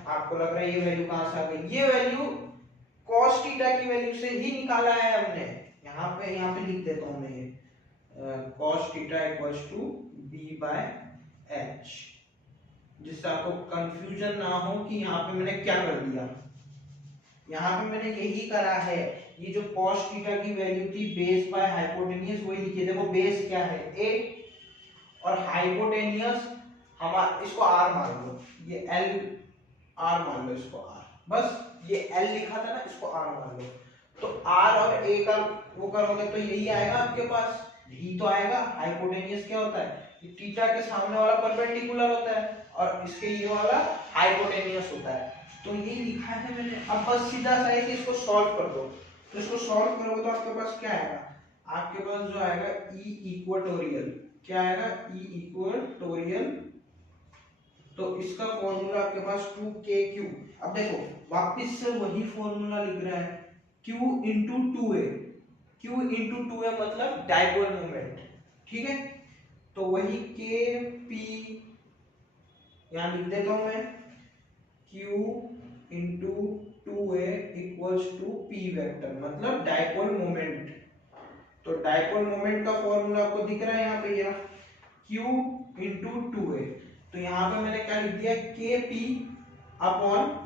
आपको लग रहा है ये वैल्यू कहां से आ गई? ये वैल्यू cos थीटा की वैल्यू से ही निकाला है हमने। यहाँ पे लिख देता हूं मैं ये cos theta equals to b by h, जिससे आपको कंफ्यूजन ना हो कि यहाँ पे मैंने क्या कर दिया। यहाँ पे मैंने यही करा है, ये जो cos थीटा की वैल्यू थी बेस बाय हाइपोटेनियस वही लिखी है। देखो बेस क्या है a और हाइपोटेनियस हमारा, इसको r मान लो, ये l r मान लो, इसको r, बस ये l लिखा था ना, इसको r मान लो। तो r और a का वो करोगे तो यही आएगा आपके पास, ही तो आएगा। हाइपोटेनियस क्या होता है, ये थीटा के सामने वाला परपेंडिकुलर होता है और इसके ये वाला हाइपोटेनियस होता है। तो ये लिखा है मैंने। अब बस सीधा सा है कि इसको सॉल्व कर दो। तो इसको सॉल्व करोगे तो आपके पास क्या आएगा, आपके पास जो आएगा ई इक्वेटोरियल, क्या आएगा ई इक्वेटोरियल। तो इसका फॉर्मूला आपके पास 2kq। अब देखो वापस से वही फॉर्मूला लिख रहा है, q into 2a, q into 2a मतलब डाइपोल मोमेंट, ठीक है। तो वही kp यहां लिख देता हूं मैं, q into 2a equals to p vector मतलब डाइपोल मोमेंट। तो डाइपोल मोमेंट का फॉर्मूला आपको दिख रहा है यहाँ पे, ये q इंटू 2a। तो यहाँ पे मैंने क्या लिख दिया, kp upon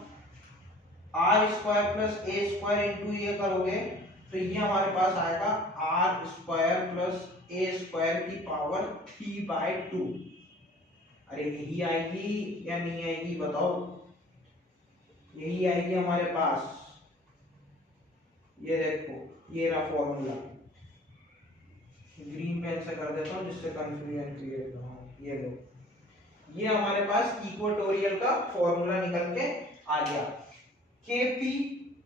R square plus A square into ये करोगे तो ये हमारे पास आएगा R square plus A square की पावर 3/2। अरे यही आएगी या नहीं आएगी बताओ, यही आएगी हमारे पास। ये देखो ये रहा फॉर्मूला, ग्रीन पेन से कर देता हूँ जिससे कंफ्यूजन क्रिएट ना हो। ये लो, ये हमारे पास इक्वेटोरियल का फॉर्मूला निकल के आ गया, kp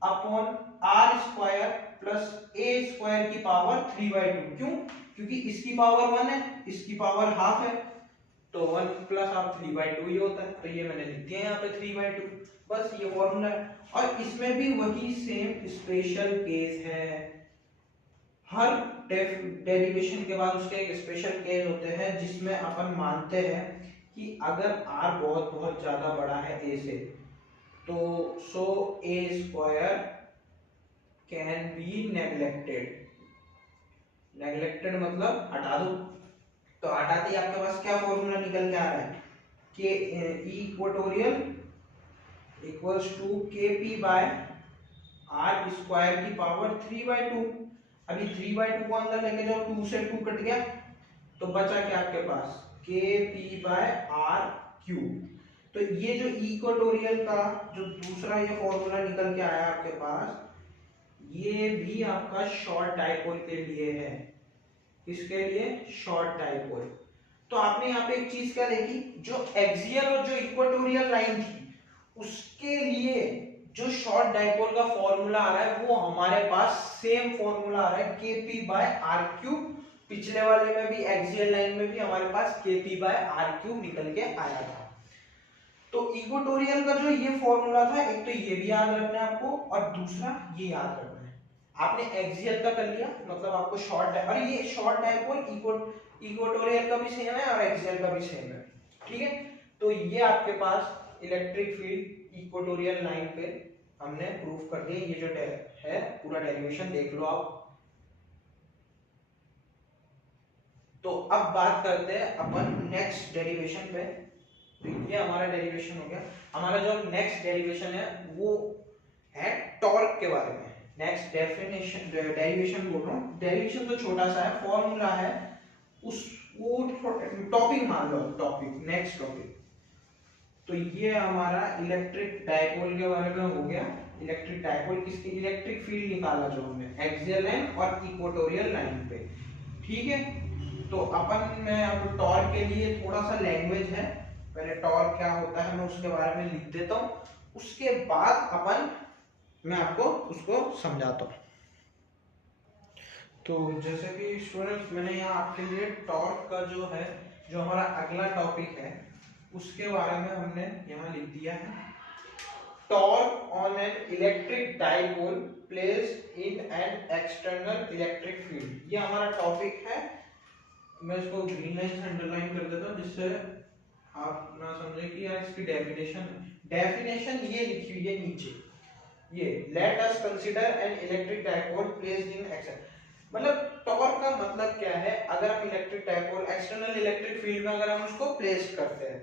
upon R square plus A square की पावर 3/2। क्यों, क्योंकि इसकी पावर 1 है, इसकी पावर हाफ है, तो 1 प्लस हाफ 3/2 ही होता है। तो ये मैंने लिख दिया यहाँ पे 3/2, बस ये फॉर्मूला है। और इसमें भी वही सेम स्पेशल केस है, हर डेरिवेशन के बाद उसके एक स्पेशल केस होते हैं जिसमें अपन मानते हैं कि अगर r बहुत बहुत ज्यादा बड़ा है a से, तो सो a square can be neglected. Neglected मतलब हटा दो। तो हटाते ही आपके पास क्या फॉर्मूला निकल के आ रहा है, कि equatorial equals to kp by R square की पावर 3/2। अभी 3/2 को अंदर लेके जाओ, 2 से 2 कट गया, तो बचा क्या आपके पास kp बाय आर क्यूब। तो ये जो इक्वेटोरियल का जो दूसरा ये फॉर्मूला निकल के आया आपके पास, ये भी आपका शॉर्ट डाइपोल के लिए है। किसके लिए, शॉर्ट डाइपोल। तो आपने यहाँ पे एक चीज क्या देखी, जो एक्सियल और जो इक्वेटोरियल लाइन थी उसके लिए जो शॉर्ट डाइपोल का फॉर्मूला आ रहा है वो हमारे पास सेम फॉर्मूला आ रहा है kp बाय आर क्यूब। पिछले वाले में भी एक्सियल लाइन में भी हमारे पास kp बाय आर क्यूब निकल के आया था। तो इक्वेटोरियल का जो ये फॉर्मूला था, एक तो ये भी याद रखना है आपको और दूसरा ये याद रखना है। आपने एक्सियल का कर लिया मतलब आपको शॉर्ट, और ये शॉर्ट डाइपोल इक्वेटोरियल का भी सेम है और एक्सियल का भी सेम है, ठीक है। तो ये आपके पास इलेक्ट्रिक फील्ड इक्वेटोरियल लाइन पे हमने प्रूफ कर दिया। ये जो है पूरा डेरिवेशन देख लो आप। तो अब बात करते हैं अपन नेक्स्ट डेरिवेशन पे। तो ये हमारा डेरिवेशन हो गया। हमारा जो नेक्स्ट डेरिवेशन है वो है टॉर्क के बारे में। नेक्स्ट डेफिनेशन डेरिवेशन बोल रहा हूँ, डेरिवेशन तो छोटा सा है, फॉर्मूला है उस वो टॉपिक मान लो, टॉपिक नेक्स्ट टॉपिक। तो ये हमारा इलेक्ट्रिक डाइपोल के बारे में हो गया। इलेक्ट्रिक डाइपोल किसकी, इलेक्ट्रिक फील्ड निकाला जो हमने एक्सियल लाइन और इक्वेटोरियल लाइन पे, ठीक है। तो अपन में अब टॉर्क के लिए थोड़ा सा लैंग्वेज है, पहले टॉर्क क्या होता है मैं उसके बारे में लिख देता हूँ, उसके बाद अपन मैं आपको उसको समझाता हूँ। तो जैसे कि स्टूडेंट्स मैंने यहाँ आपके लिए टॉर्क का जो है, जो हमारा अगला टॉपिक है उसके बारे में हमने यहाँ लिख दिया है। Torque on an electric dipole placed in an external electric field, ये हमारा टॉपिक है। मैं इसको ग्रीन लाइन से अंडरलाइन कर देता हूँ जिससे आप ना समझे कि यार इसकी डेफिनेशन ये लिखी हुई है नीचे। ये let us consider an electric dipole placed in external, मतलब टॉर्क का मतलब क्या है, अगर हम electric dipole external electric field में अगर हम उसको प्लेस करते हैं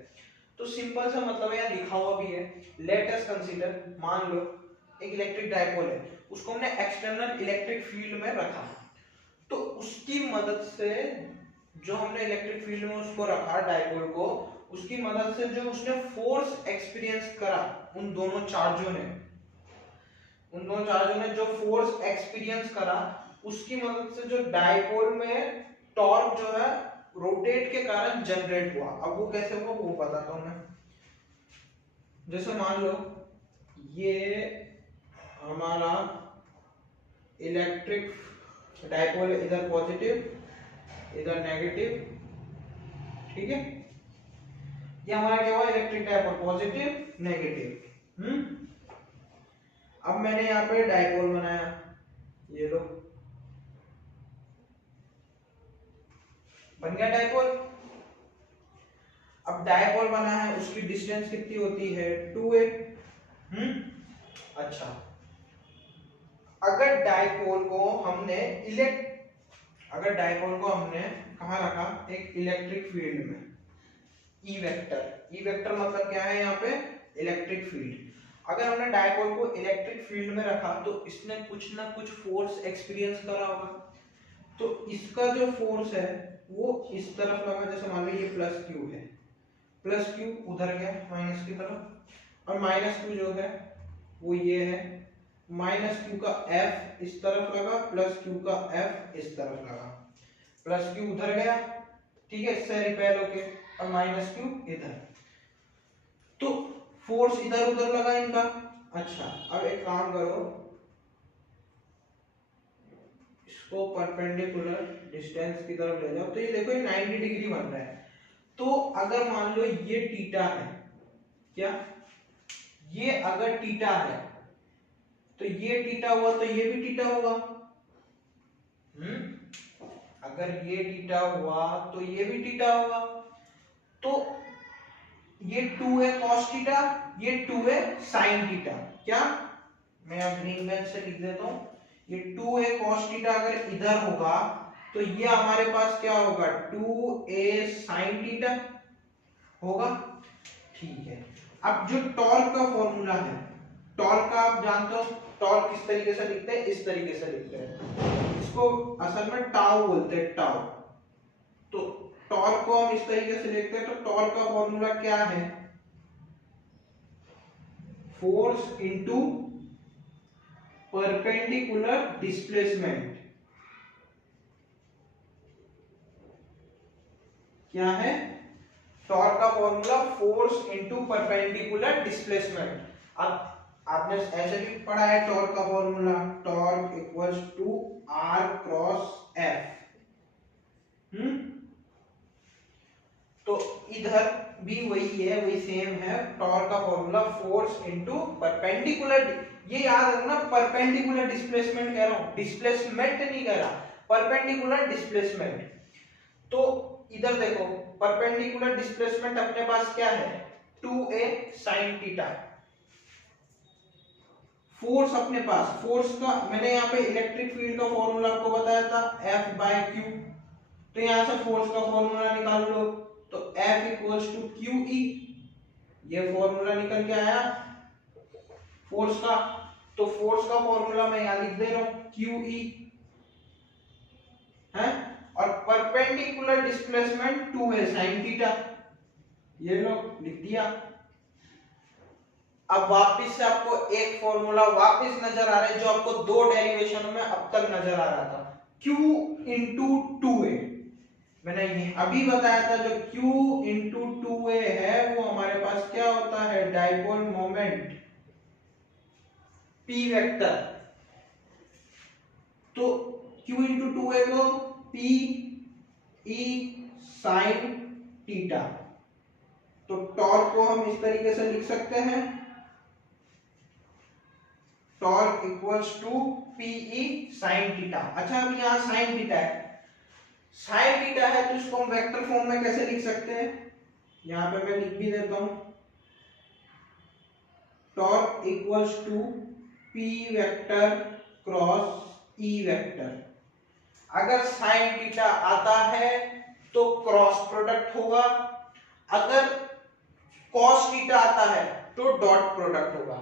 तो सिंपल सा मतलब यहाँ लिखा हुआ भी है, लेट अस कंसीडर, मान लो एक इलेक्ट्रिक डायपोल है, उसको हमने एक्सटर्नल इलेक्ट्रिक फील्ड में रखा, तो उसकी मदद से जो हमने इलेक्ट्रिक फील्ड में उसको रखा डायपोल को, उसकी मदद से जो उसने फोर्स एक्सपीरियंस करा उन दोनों चार्जों ने जो फोर्स एक्सपीरियंस करा, उसकी मदद से जो डायपोल में टॉर्क जो है रोटेट के कारण जनरेट हुआ। अब वो कैसे हुआ वो बताता हूं मैं। जैसे मान लो ये हमारा इलेक्ट्रिक डायपोल, इधर पॉजिटिव इधर नेगेटिव, ठीक है, ये हमारा क्या हुआ इलेक्ट्रिक डायपोल, पॉजिटिव नेगेटिव। अब मैंने यहाँ पे डायपोल बनाया, ये लो बन गया डायपोल। अब डायपोल बना है, उसकी डिस्टेंस कितनी होती है 2a। अच्छा, अगर डायपोल को हमने कहाँ रखा, एक इलेक्ट्रिक फील्ड में, ई वेक्टर मतलब क्या है यहाँ पे इलेक्ट्रिक फील्ड। अगर हमने डायपोल को इलेक्ट्रिक फील्ड में रखा तो इसने कुछ ना कुछ फोर्स एक्सपीरियंस करा होगा, तो इसका जो फोर्स है वो इस तरफ लगा। जैसे मान लो ये प्लस क्यू है, प्लस क्यू उधर गया माइनस की तरफ, और माइनस क्यू जो है वो ये है, माइनस क्यू का एफ इस तरफ लगा, प्लस क्यू का एफ इस तरफ लगा, प्लस क्यू उधर गया, ठीक है, इससे रिपेल होके, और माइनस क्यू इधर, तो फोर्स इधर उधर लगा इनका। अच्छा, अब एक काम करो, इसको परपेंडिकुलर डिस्टेंस की तरफ ले जाओ, तो ये देखो ये 90 डिग्री बन रहा है। तो अगर मान लो ये थीटा है, क्या ये अगर थीटा है तो ये थीटा हुआ तो ये भी थीटा होगा। अगर ये थीटा हुआ तो ये भी थीटा होगा, तो ये 2 है cos थीटा, ये 2 है sin थीटा। क्या मैं अब ग्रीन पेन से लिख देता हूं, ये 2 है cos थीटा अगर इधर होगा तो ये हमारे पास क्या होगा 2a sin थीटा होगा, ठीक है। अब जो टॉर्क का फॉर्मूला है, टॉर्क का आप जानते हो, टॉर्क किस तरीके से लिखते हैं, इस तरीके से लिखते हैं, इसको असल में टाउ बोलते हैं, टाउ। तो टॉर्क को हम इस तरीके से लिखते हैं, तो टॉर्क का फॉर्मूला क्या है, फोर्स इनटू परपेंडिकुलर डिस्प्लेसमेंट। क्या है टॉर्क का formula, force into perpendicular displacement. अब आपने ऐसे भी पढ़ा है टॉर्क का formula, torque equals to R cross F. तो इधर भी वही है, वही सेम है, टॉर्क का फॉर्मूला फोर्स इनटू परपेंडिकुलर, ये याद रखना परपेंडिकुलर डिस्प्लेसमेंट कह रहा हूं, डिस्प्लेसमेंट नहीं कह रहा, परपेंडिकुलर डिस्प्लेसमेंट। तो इधर देखो परपेंडिकुलर डिस्प्लेसमेंट अपने पास क्या है 2a sin थीटा। फोर्स अपने पास, फोर्स का मैंने यहाँ पे इलेक्ट्रिक फील्ड का फॉर्मूला आपको बताया था F by Q, तो यहां से फोर्स का फॉर्मूला निकाल लो, तो F इक्वल्स टू QE, ये फॉर्मूला निकल के आया फोर्स का। तो फोर्स का फॉर्मूला मैं यहां लिख दे रहा हूं QE है, और perpendicular displacement 2a sin theta, ये लो लिख दिया। अब वापस से आपको एक फॉर्मूला वापस नजर आ रहा है जो आपको दो डेरिवेशन में अब तक नजर आ रहा था, Q इंटू 2a। मैंने ये अभी बताया था जो Q इंटू 2a है वो हमारे पास क्या होता है डाइपोल मोमेंट P वेक्टर। तो Q इंटू 2a को P E sin थीटा, तो टॉर्क को हम इस तरीके से लिख सकते हैं, torque equals to PE sin theta. अच्छा, अब यहाँ sin थीटा है, sin थीटा है तो इसको हम वेक्टर फॉर्म में कैसे लिख सकते हैं, यहाँ पे मैं लिख भी देता हूं, torque equals to P vector cross E vector. अगर sin थीटा आता है तो क्रॉस प्रोडक्ट होगा, अगर cos थीटा आता है तो डॉट प्रोडक्ट होगा।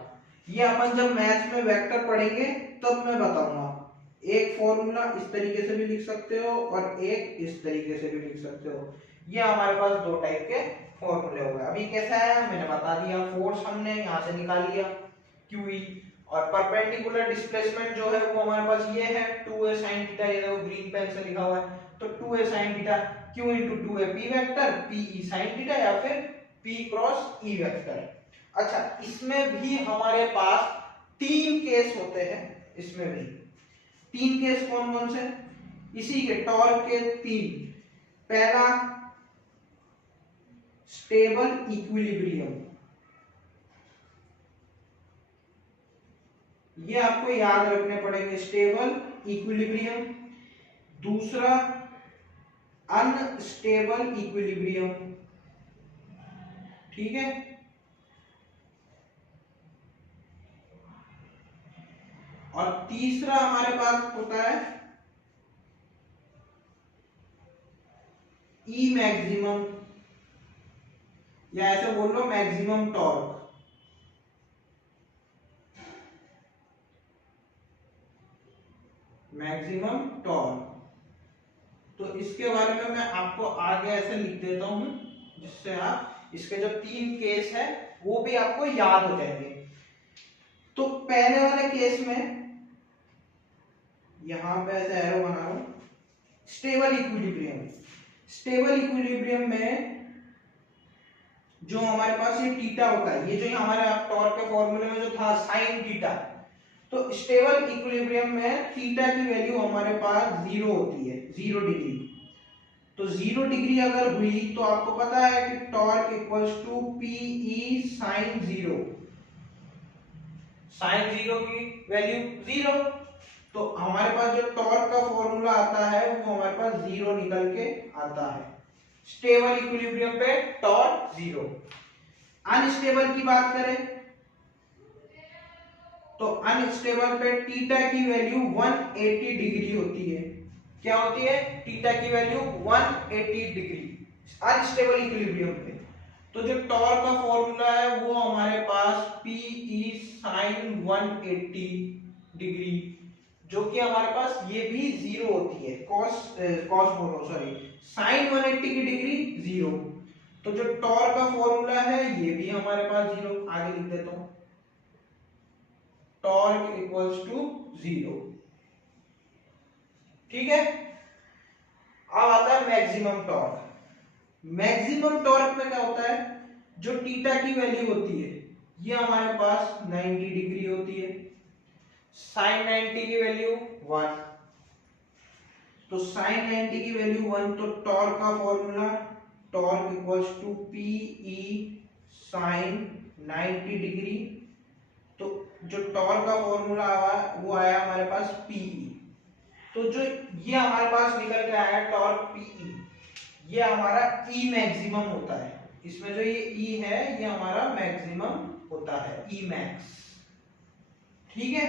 ये अपन जब मैथ्स में वेक्टर पढ़ेंगे तब मैं बताऊंगा। एक फॉर्मूला इस तरीके से भी लिख सकते हो और एक इस तरीके से भी लिख सकते हो। ये हमारे पास दो टाइप के फॉर्मूले हो गए। अभी कैसा है मैंने बता दिया, फोर्स हमने यहाँ से निकाल लिया QE, और परपेंडिकुलर डिस्प्लेसमेंट जो है वो हमारे पास ये है 2a sin थीटा, ये देखो ग्रीन पेन से लिखा हुआ है, तो 2a sin theta Q into 2a p vector PE sin theta या फिर P क्रॉस E वेक्टर। अच्छा, इसमें भी हमारे पास तीन केस होते हैं। इसमें भी तीन केस कौन कौन से, इसी के टॉर्क के तीन। पहला स्टेबल इक्विलिब्रियम, ये आपको याद रखने पड़ेंगे, स्टेबल इक्विलिब्रियम। दूसरा अनस्टेबल इक्विलिब्रियम, ठीक है। और तीसरा हमारे पास होता है ई मैक्सिमम, या ऐसे बोल लो मैक्सिमम टॉर्क। मैक्सिमम टॉर्क, तो इसके बारे में मैं आपको आगे ऐसे लिख देता हूं जिससे आप इसके जो तीन केस है वो भी आपको याद हो जाएंगे। तो पहले वाले केस में यहां पे ऐसे एरो बना रहा हूं, स्टेबल इक्विलिब्रियम। स्टेबल इक्विलिब्रियम में जो हमारे पास ये थीटा होता है, ये जो हमारे टॉर्क के फॉर्मूले में जो था साइन थीटा, तो स्टेबल इक्विलिब्रियम में थीटा की वैल्यू हमारे पास 0 होती है, 0 डिग्री। तो 0 डिग्री अगर हुई तो आपको पता है कि torque equals to PE sine 0। Sine 0 की वैल्यू 0, तो हमारे पास जो टॉर्क का फॉर्मूला आता है वो हमारे पास 0 निकल के आता है। स्टेबल इक्विलिब्रियम पे टॉर्क 0। अनस्टेबल की बात करें तो अनस्टेबल पे थीटा की वैल्यू 180 डिग्री होती है। क्या होती है? थीटा की वैल्यू 180 डिग्री अनस्टेबल इक्विलिब्रियम पे। तो जो टॉर्क का फॉर्मूला है वो हमारे पास PE sin 180 डिग्री, जो कि हमारे पास ये भी 0 होती है। कॉस बोलो सॉरी, sin 180 की डिग्री 0। तो जो टॉर्क का फॉर्मूला है ये भी हमारे पास 0। आगे लिख देता हूं, टॉर्क इक्वल्स टू 0। ठीक है। अब आता है मैक्सिमम टॉर्क। मैक्सिमम टॉर्क में क्या होता है, जो थीटा की वैल्यू होती है ये हमारे पास 90 डिग्री होती है। साइन 90 की वैल्यू 1, तो साइन 90 की वैल्यू 1, तो टॉर्क का formula torque equals to PE sine 90 degree. तो जो टॉर्क का फॉर्मूला आया वो आया हमारे पास PE। तो जो ये हमारे पास निकल के आया टॉर्क PE, ये हमारा E मैक्सिमम होता है। इसमें जो ये E है ये हमारा मैक्सिमम होता है, E मैक्स। ठीक है।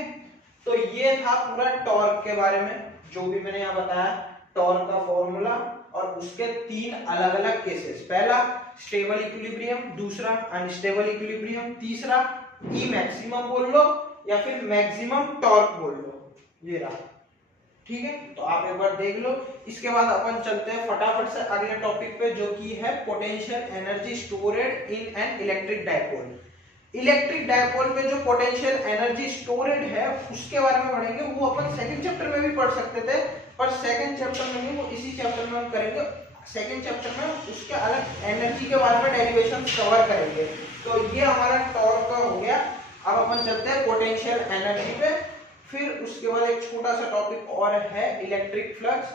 तो ये था पूरा टॉर्क के बारे में, जो भी मैंने यहाँ बताया, टॉर्क का फॉर्मूला और उसके तीन अलग अलग केसेस। पहला स्टेबल इक्विलिब्रियम, दूसरा अनस्टेबल इक्विलिब्रियम, तीसरा ई मैक्सिमम बोल लो या फिर मैक्सिमम टॉर्क बोल लो, ये रहा। ठीक है, तो आप एक बार देख लो। इसके बाद अपन चलते हैं फटाफट से अगले टॉपिक पे, जो कि है potential energy stored in an electric dipole. Electric dipole पे जो पोटेंशियल एनर्जी स्टोरेड है उसके बारे में पढ़ेंगे। वो अपन सेकंड चैप्टर में भी पढ़ सकते थे, पर सेकंड चैप्टर में नहीं, वो इसी चैप्टर में हम करेंगे। सेकंड चैप्टर में उसके अलग एनर्जी के बारे में डेरिवेशन कवर करेंगे। तो ये हमारा टॉर्क का हो गया। अब अपन चलते हैं पोटेंशियल एनर्जी पे, फिर उसके बाद एक छोटा सा टॉपिक और है इलेक्ट्रिक फ्लक्स,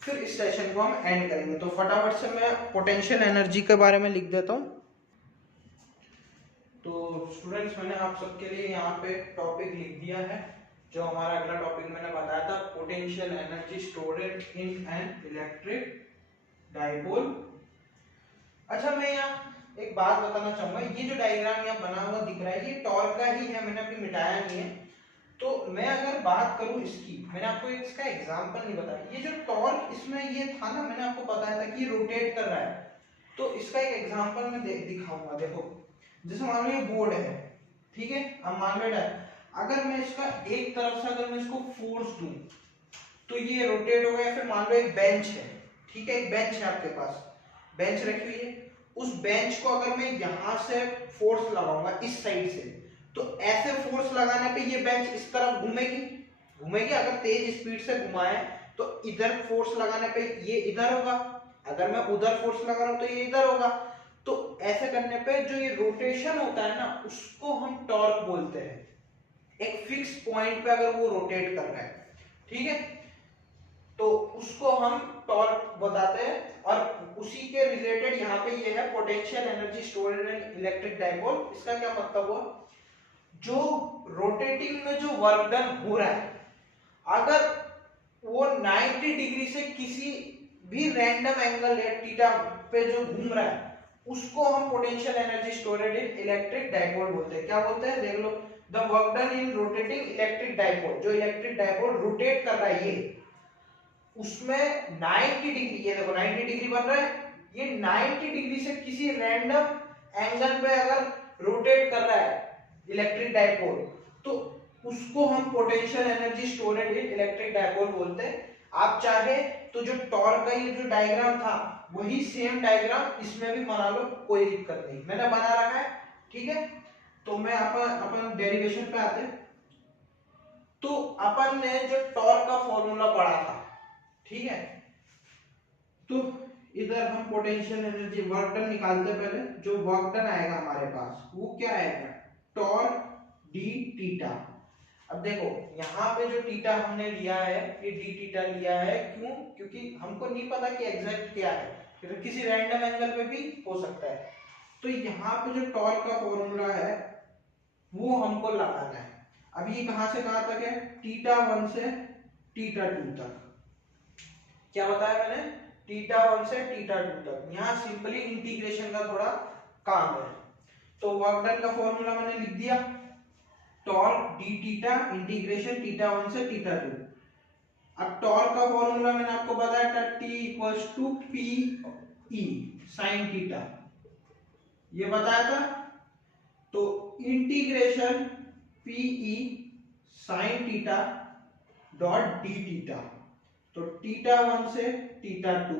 फिर इस सेशन को हम एंड करेंगे। तो फटाफट से मैं पोटेंशियल एनर्जी के बारे में लिख देता हूँ। तो स्टूडेंट्स, मैंने आप सबके लिए यहाँ पे टॉपिक लिख दिया है। जो हमारा अगला टॉपिक मैंने बताया था, potential energy stored in an electric dipole. अच्छा, मैं यहाँ एक बात बताना चाहूंगा, ये जो डायग्राम यहाँ बना हुआ दिख रहा है ये टॉर्क का ही है, मैंने अभी मिटाया नहीं है। तो मैं अगर बात करूं इसकी, मैंने आपको इसका एग्जांपल नहीं बताया। ये जो टॉर्क इसमें ये था ना, मैंने आपको बताया था कि ये रोटेट कर रहा है। तो इसका एक एग्जांपल मैं दिखाऊंगा। देखो, जैसे मान लो ये बोर्ड है, ठीक है, अब मान लो अगर मैं इसका एक तरफ से अगर मैं इसको फोर्स दूं तो ये रोटेट होगा। फिर मान लो एक बेंच है, ठीक है, एक बेंच है आपके पास, बेंच रखी हुई है, उस बेंच को अगर मैं यहां से फोर्स लगाऊंगा इस साइड से, तो ऐसे फोर्स लगाने पे ये बेंच इस तरफ घूमेगी, घूमेगी। अगर तेज स्पीड से घुमाए तो इधर फोर्स लगाने पे ये इधर होगा, अगर मैं उधर फोर्स लगा रहा हूं तो ये इधर होगा। तो ऐसे करने पे जो ये रोटेशन होता है ना, उसको हम टॉर्क बोलते हैं। एक फिक्स पॉइंट पे अगर वो रोटेट कर रहा है, ठीक है, तो उसको हम टॉर्क बताते हैं। और उसी के रिलेटेड यहाँ पे ये है potential energy stored in electric dipole. इसका क्या मतलब हुआ, जो रोटेटिंग में जो वर्क डन हो रहा है, अगर वो 90 डिग्री से किसी भी रैंडम एंगल है थीटा पे जो घूम रहा है, उसको हम potential energy stored in electric dipole बोलते हैं। क्या बोलते हैं, देख लो, the work done in rotating electric dipole, जो इलेक्ट्रिक डाइपोल रोटेट कर रहा है ये, उसमें 90 डिग्री, ये देखो 90 डिग्री बन रहा है, ये 90 डिग्री से किसी रैंडम एंगल पे अगर रोटेट कर रहा है इलेक्ट्रिक डाइपोल, तो उसको हम potential energy stored in electric dipole बोलते हैं। आप चाहे तो जो टॉर्क का ये जो डायग्राम था वही सेम डायग्राम इसमें भी बना लो, कोई दिक्कत नहीं, मैंने बना रखा है, ठीक है। तो मैं अपन डेरिवेशन पे आते हैं। तो अपन ने जो टॉर्क का फॉर्मूला पढ़ा था, ठीक है, तो इधर हम पोटेंशियल एनर्जी वर्क डन निकालते हैं। पहले जो वर्क डन आएगा हमारे पास वो क्या आएगा, टॉर्क डी थीटा। अब देखो यहाँ पे जो थीटा हमने लिया है, ये डी थीटा लिया है, क्यों, क्योंकि हमको नहीं पता कि एग्जैक्ट क्या है, फिर किसी रैंडम एंगल पे भी हो सकता है। तो यहाँ पे जो टॉर्क का फॉर्मूला है वो हमको लगाना है। अब ये कहां से कहां तक है, थीटा 1 से थीटा 2 तक। क्या बताया मैंने, थीटा 1 से थीटा 2 तक। यहाँ सिंपली इंटीग्रेशन का थोड़ा काम है। तो वर्क डन का फॉर्मूला मैंने लिख दिया, torque D theta integration theta 1 से थीटा 2। अब टॉर्क का फॉर्मूला मैंने आपको बताया था, T equals to P E sine theta, ये बताया था। तो integration P E sine theta dot D theta, तो थीटा 1 से थीटा 2।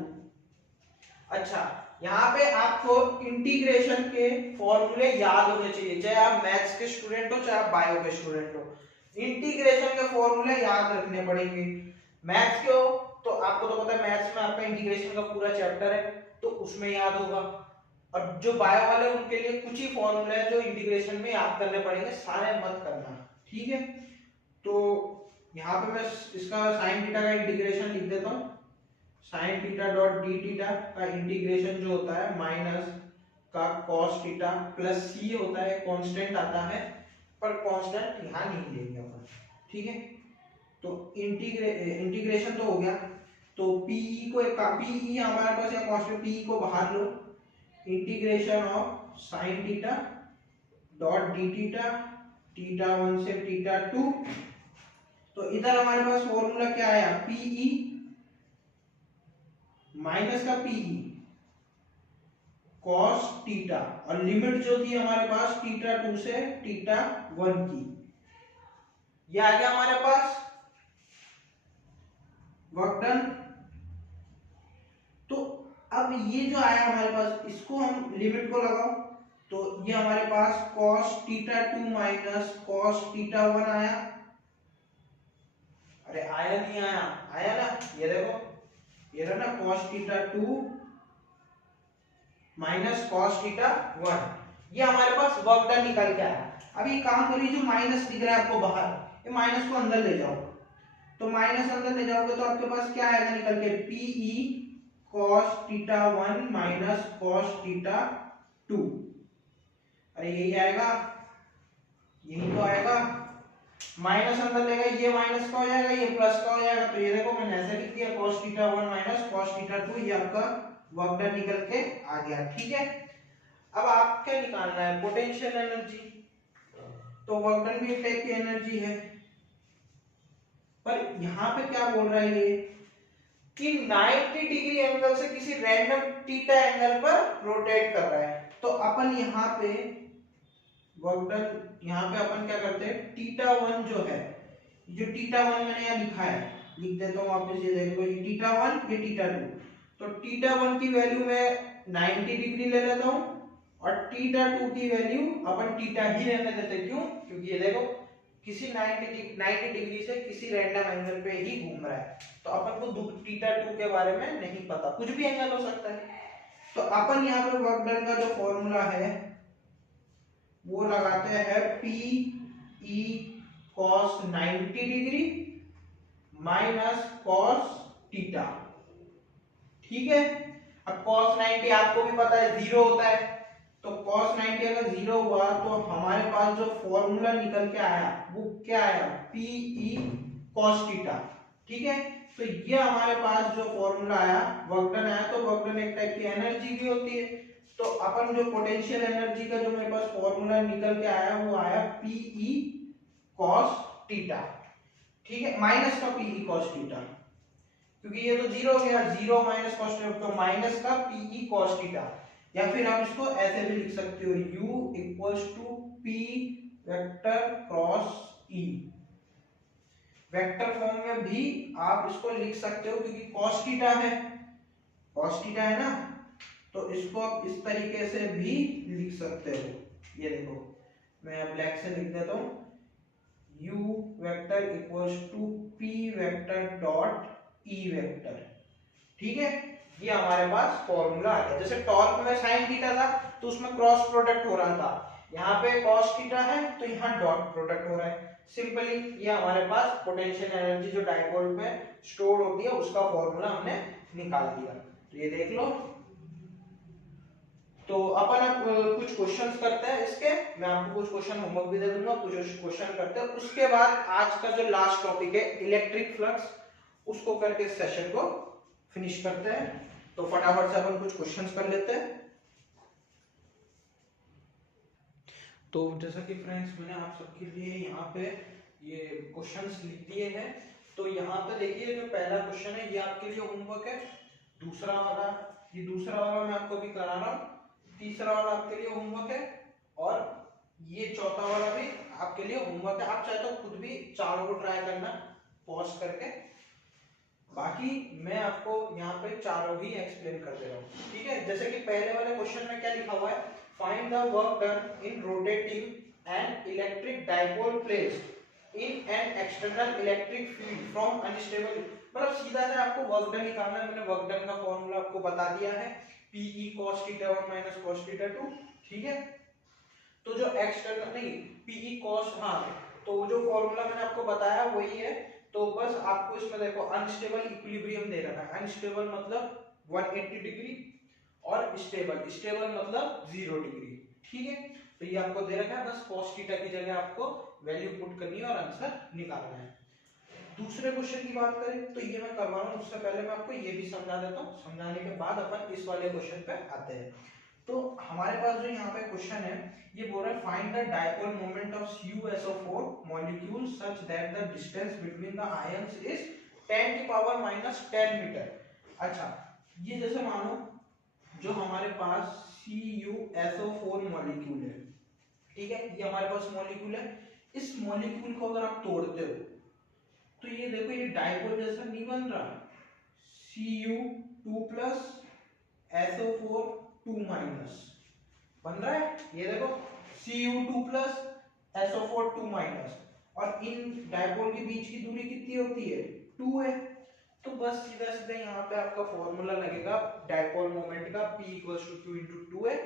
अच्छा, यहाँ पे आपको इंटीग्रेशन के फॉर्मूले याद होने चाहिए, चाहे आप मैथ्स के स्टूडेंट हो चाहे आप बायो के स्टूडेंट हो। इंटीग्रेशन के फॉर्मूले याद रखने पड़ेंगे। मैथ्स के हो तो आपको तो पता है, मैथ्स में आपका इंटीग्रेशन का पूरा चैप्टर है, तो उसमें याद होगा। और जो बायो वाले उनके लिए कुछ ही फॉर्मूले हैं जो इंटीग्रेशन में याद करने पड़ेंगे, सारे मत करना, ठीक है। तो यहाँ पे मैं इसका साइन थीटा का इंटीग्रेशन लिख देता हूँ। Sign theta dot D theta का इंटीग्रेशन जो होता है माइनस का कॉस थीटा प्लस सी होता है, कांस्टेंट आता है, पर कांस्टेंट यहाँ नहीं लेंगे अपन, ठीक है। तो इंटीग्रेशन तो हो गया। तो पीई को पीई हमारे पास या कांस्टेंट पीई को बाहर लो, integration of sine theta dot D theta theta 1 से थीटा 2। तो इधर हमारे पास फॉर्मूला क्या आया, पीई माइनस का पीई कॉस थीटा, और लिमिट जो थी हमारे पास थीटा 2 से थीटा 1 की, ये आ गया हमारे पास वर्क डन। तो अब ये जो आया हमारे पास, इसको हम लिमिट को लगाओ, तो ये हमारे पास cos theta 2 minus cos theta 1 आया। अरे आया नहीं आया, आया ना, ये देखो, ये रहा ना cos theta 2 minus cos theta 1, ये हमारे पास वर्क डन निकल के आया। अब ये काम करिए, जो माइनस दिख रहा है आपको बाहर, ये माइनस को अंदर ले जाओ, तो माइनस अंदर ले जाओगे तो आपके पास क्या आएगा निकल के, PE cos theta 1 minus cos theta 2। अरे यही आएगा, यही तो आएगा, माइनस अंदर लेगा, ये माइनस का हो जाएगा, ये प्लस का हो जाएगा। तो ये देखो मैंने ऐसे लिख दिया, cos theta 1 minus cos theta 2, ये आपका वर्क डन निकल के आ गया, ठीक है। अब आप क्या निकालना है, पोटेंशियल एनर्जी। तो वर्क डन भी एक टाइप की एनर्जी है, पर यहाँ पे क्या बोल रहा है ये कि 90 डिग्री एंगल से किसी रैंडम थीटा एंगल पर रोटेट कर रहा है। तो अपन यहाँ पे वर्क डन यहाँ पे अपन क्या करते हैं, थीटा 1 जो है, जो थीटा 1 मैंने यहाँ लिखा है, लिख देता हूँ वापस, ये देख लो, ये थीटा 1 ये थीटा 2, तो थीटा 1 की वैल्यू मैं 90 डिग्री ले लेता हूँ और थीटा 2 की वैल्यू अपन थीटा ही रहने देते हैं। क्यों? क्योंकि ये देखो किसी 90 डिग्री से किसी रैंडम एंगल पे ही घूम रहा है, तो अपन को थीटा 2 के बारे में नहीं पता, कुछ भी एंगल हो सकता है। तो अपन यहाँ पे वर्क डन का जो फॉर्मूला है वो लगाते हैं P E cos 90 degree minus cos theta. ठीक है, अब कॉस 90 आपको भी पता है 0 होता है, तो cos 90 अगर 0 हुआ तो हमारे पास जो फॉर्मूला निकल के आया वो क्या आया, पी ई कॉस थीटा। ठीक है, तो ये हमारे पास जो फॉर्मूला आया, वर्क डन आया, तो वर्क डन एक टाइप की एनर्जी भी होती है, तो अपन जो पोटेंशियल एनर्जी का जो मेरे पास फॉर्मूला निकल के आया वो आया पी ई कॉस थीटा। ठीक है, माइनस का पी ई कॉस थीटा, क्योंकि ये तो 0 हो गया, 0 माइनस कॉस थीटा, तो माइनस का पी ई कॉस थीटा, या फिर आप इसको ऐसे भी लिख सकते हो, u equals to p vector cross e। Vector form में भी आप इसको लिख सकते हो, क्योंकि cos थीटा है, cos थीटा है ना, तो इसको आप इस तरीके से भी लिख सकते हो। ये देखो मैं ब्लैक से लिख देता हूं, u vector equals to p vector dot e vector. ठीक है, ये हमारे पास फॉर्मूला आ गया। जैसे टॉर्क में साइन थीटा था तो उसमें क्रॉस प्रोडक्ट हो रहा था, यहाँ पे कॉस थीटा है तो यहाँ डॉट प्रोडक्ट हो रहा है। सिंपली ये हमारे पास पोटेंशियल एनर्जी जो डायपोल में स्टोर होती है उसका फॉर्मूला हमने निकाल दिया। तो ये देख लो, तो अपन अब कुछ क्वेश्चंस करते हैं इसके, मैं आपको कुछ क्वेश्चन होमवर्क भी दे दूंगा, कुछ क्वेश्चन करते हैं, उसके बाद आज का जो लास्ट टॉपिक है इलेक्ट्रिक फ्लक्स, उसको करके इस सेशन को फिनिश करते हैं। तो फटाफट से अपन कुछ क्वेश्चंस कर लेते हैं। तो जैसा कि फ्रेंड्स मैंने आप सबके लिए यहाँ पे ये क्वेश्चंस लिख दिए हैं, तो यहाँ पे देखिए जो पहला क्वेश्चन है ये आपके लिए होमवर्क है, दूसरा वाला, ये दूसरा वाला मैं आपको भी करा रहा हूँ, तीसरा वाला आपके लिए होमवर्क है, और ये चौथा वाला भी आपके लिए होमवर्क है। आप चाहे तो खुद भी चारों को ट्राई करना पॉज करके, बाकी मैं आपको यहाँ पे चारों ही एक्सप्लेन कर दे रहा हूँ। ठीक है, जैसे कि पहले वाले क्वेश्चन में क्या लिखा हुआ है, find the work done in rotating an electric dipole placed in an external electric field from unstable. मतलब सीधा से आपको वर्क डन निकालना है, मैंने वर्क डन का फॉर्मूला आपको बता दिया है, P E cos theta 1 minus cos theta 2। ठीक है, तो जो एक्सटर्नल नहीं पी ई कॉस, हाँ, तो जो फॉर्मूला मैंने आपको बताया वही है। तो बस आपको इसमें देखो अनस्टेबल इक्विलिब्रियम दे रखा है, अनस्टेबल मतलब 180 डिग्री और स्टेबल, स्टेबल मतलब 0 डिग्री। ठीक है, तो ये आपको दे रखा है, बस cos थीटा की जगह आपको वैल्यू पुट करनी है और आंसर निकालना है। दूसरे क्वेश्चन की बात करें तो ये मैं करवा रहा हूँ, उससे पहले मैं आपको ये भी समझा देता हूँ, समझाने के बाद अपन इस वाले क्वेश्चन पे आते हैं। तो हमारे पास जो यहाँ पे क्वेश्चन है ये बोल रहा है find the dipole moment of CuSO4 molecule such that the distance between the ions is 10 की पावर -10 मीटर। अच्छा, ये जैसे मानो जो हमारे पास CuSO4 मॉलिक्यूल है, ठीक है, ये हमारे पास मॉलिक्यूल है, इस मॉलिक्यूल को अगर आप तोड़ते हो तो ये देखो ये डाइपोल जैसा नहीं बन रहा, Cu2 SO4 2 माइनस बन रहा है, ये देखो Cu2 SO4 2 माइनस, और इन डाइपोल के बीच की दूरी कितनी होती है, 2 है। तो बस सीधा सीधा यहाँ पे आपका फॉर्मूला लगेगा डाइपोल मोमेंट का, P = Q × 2 है,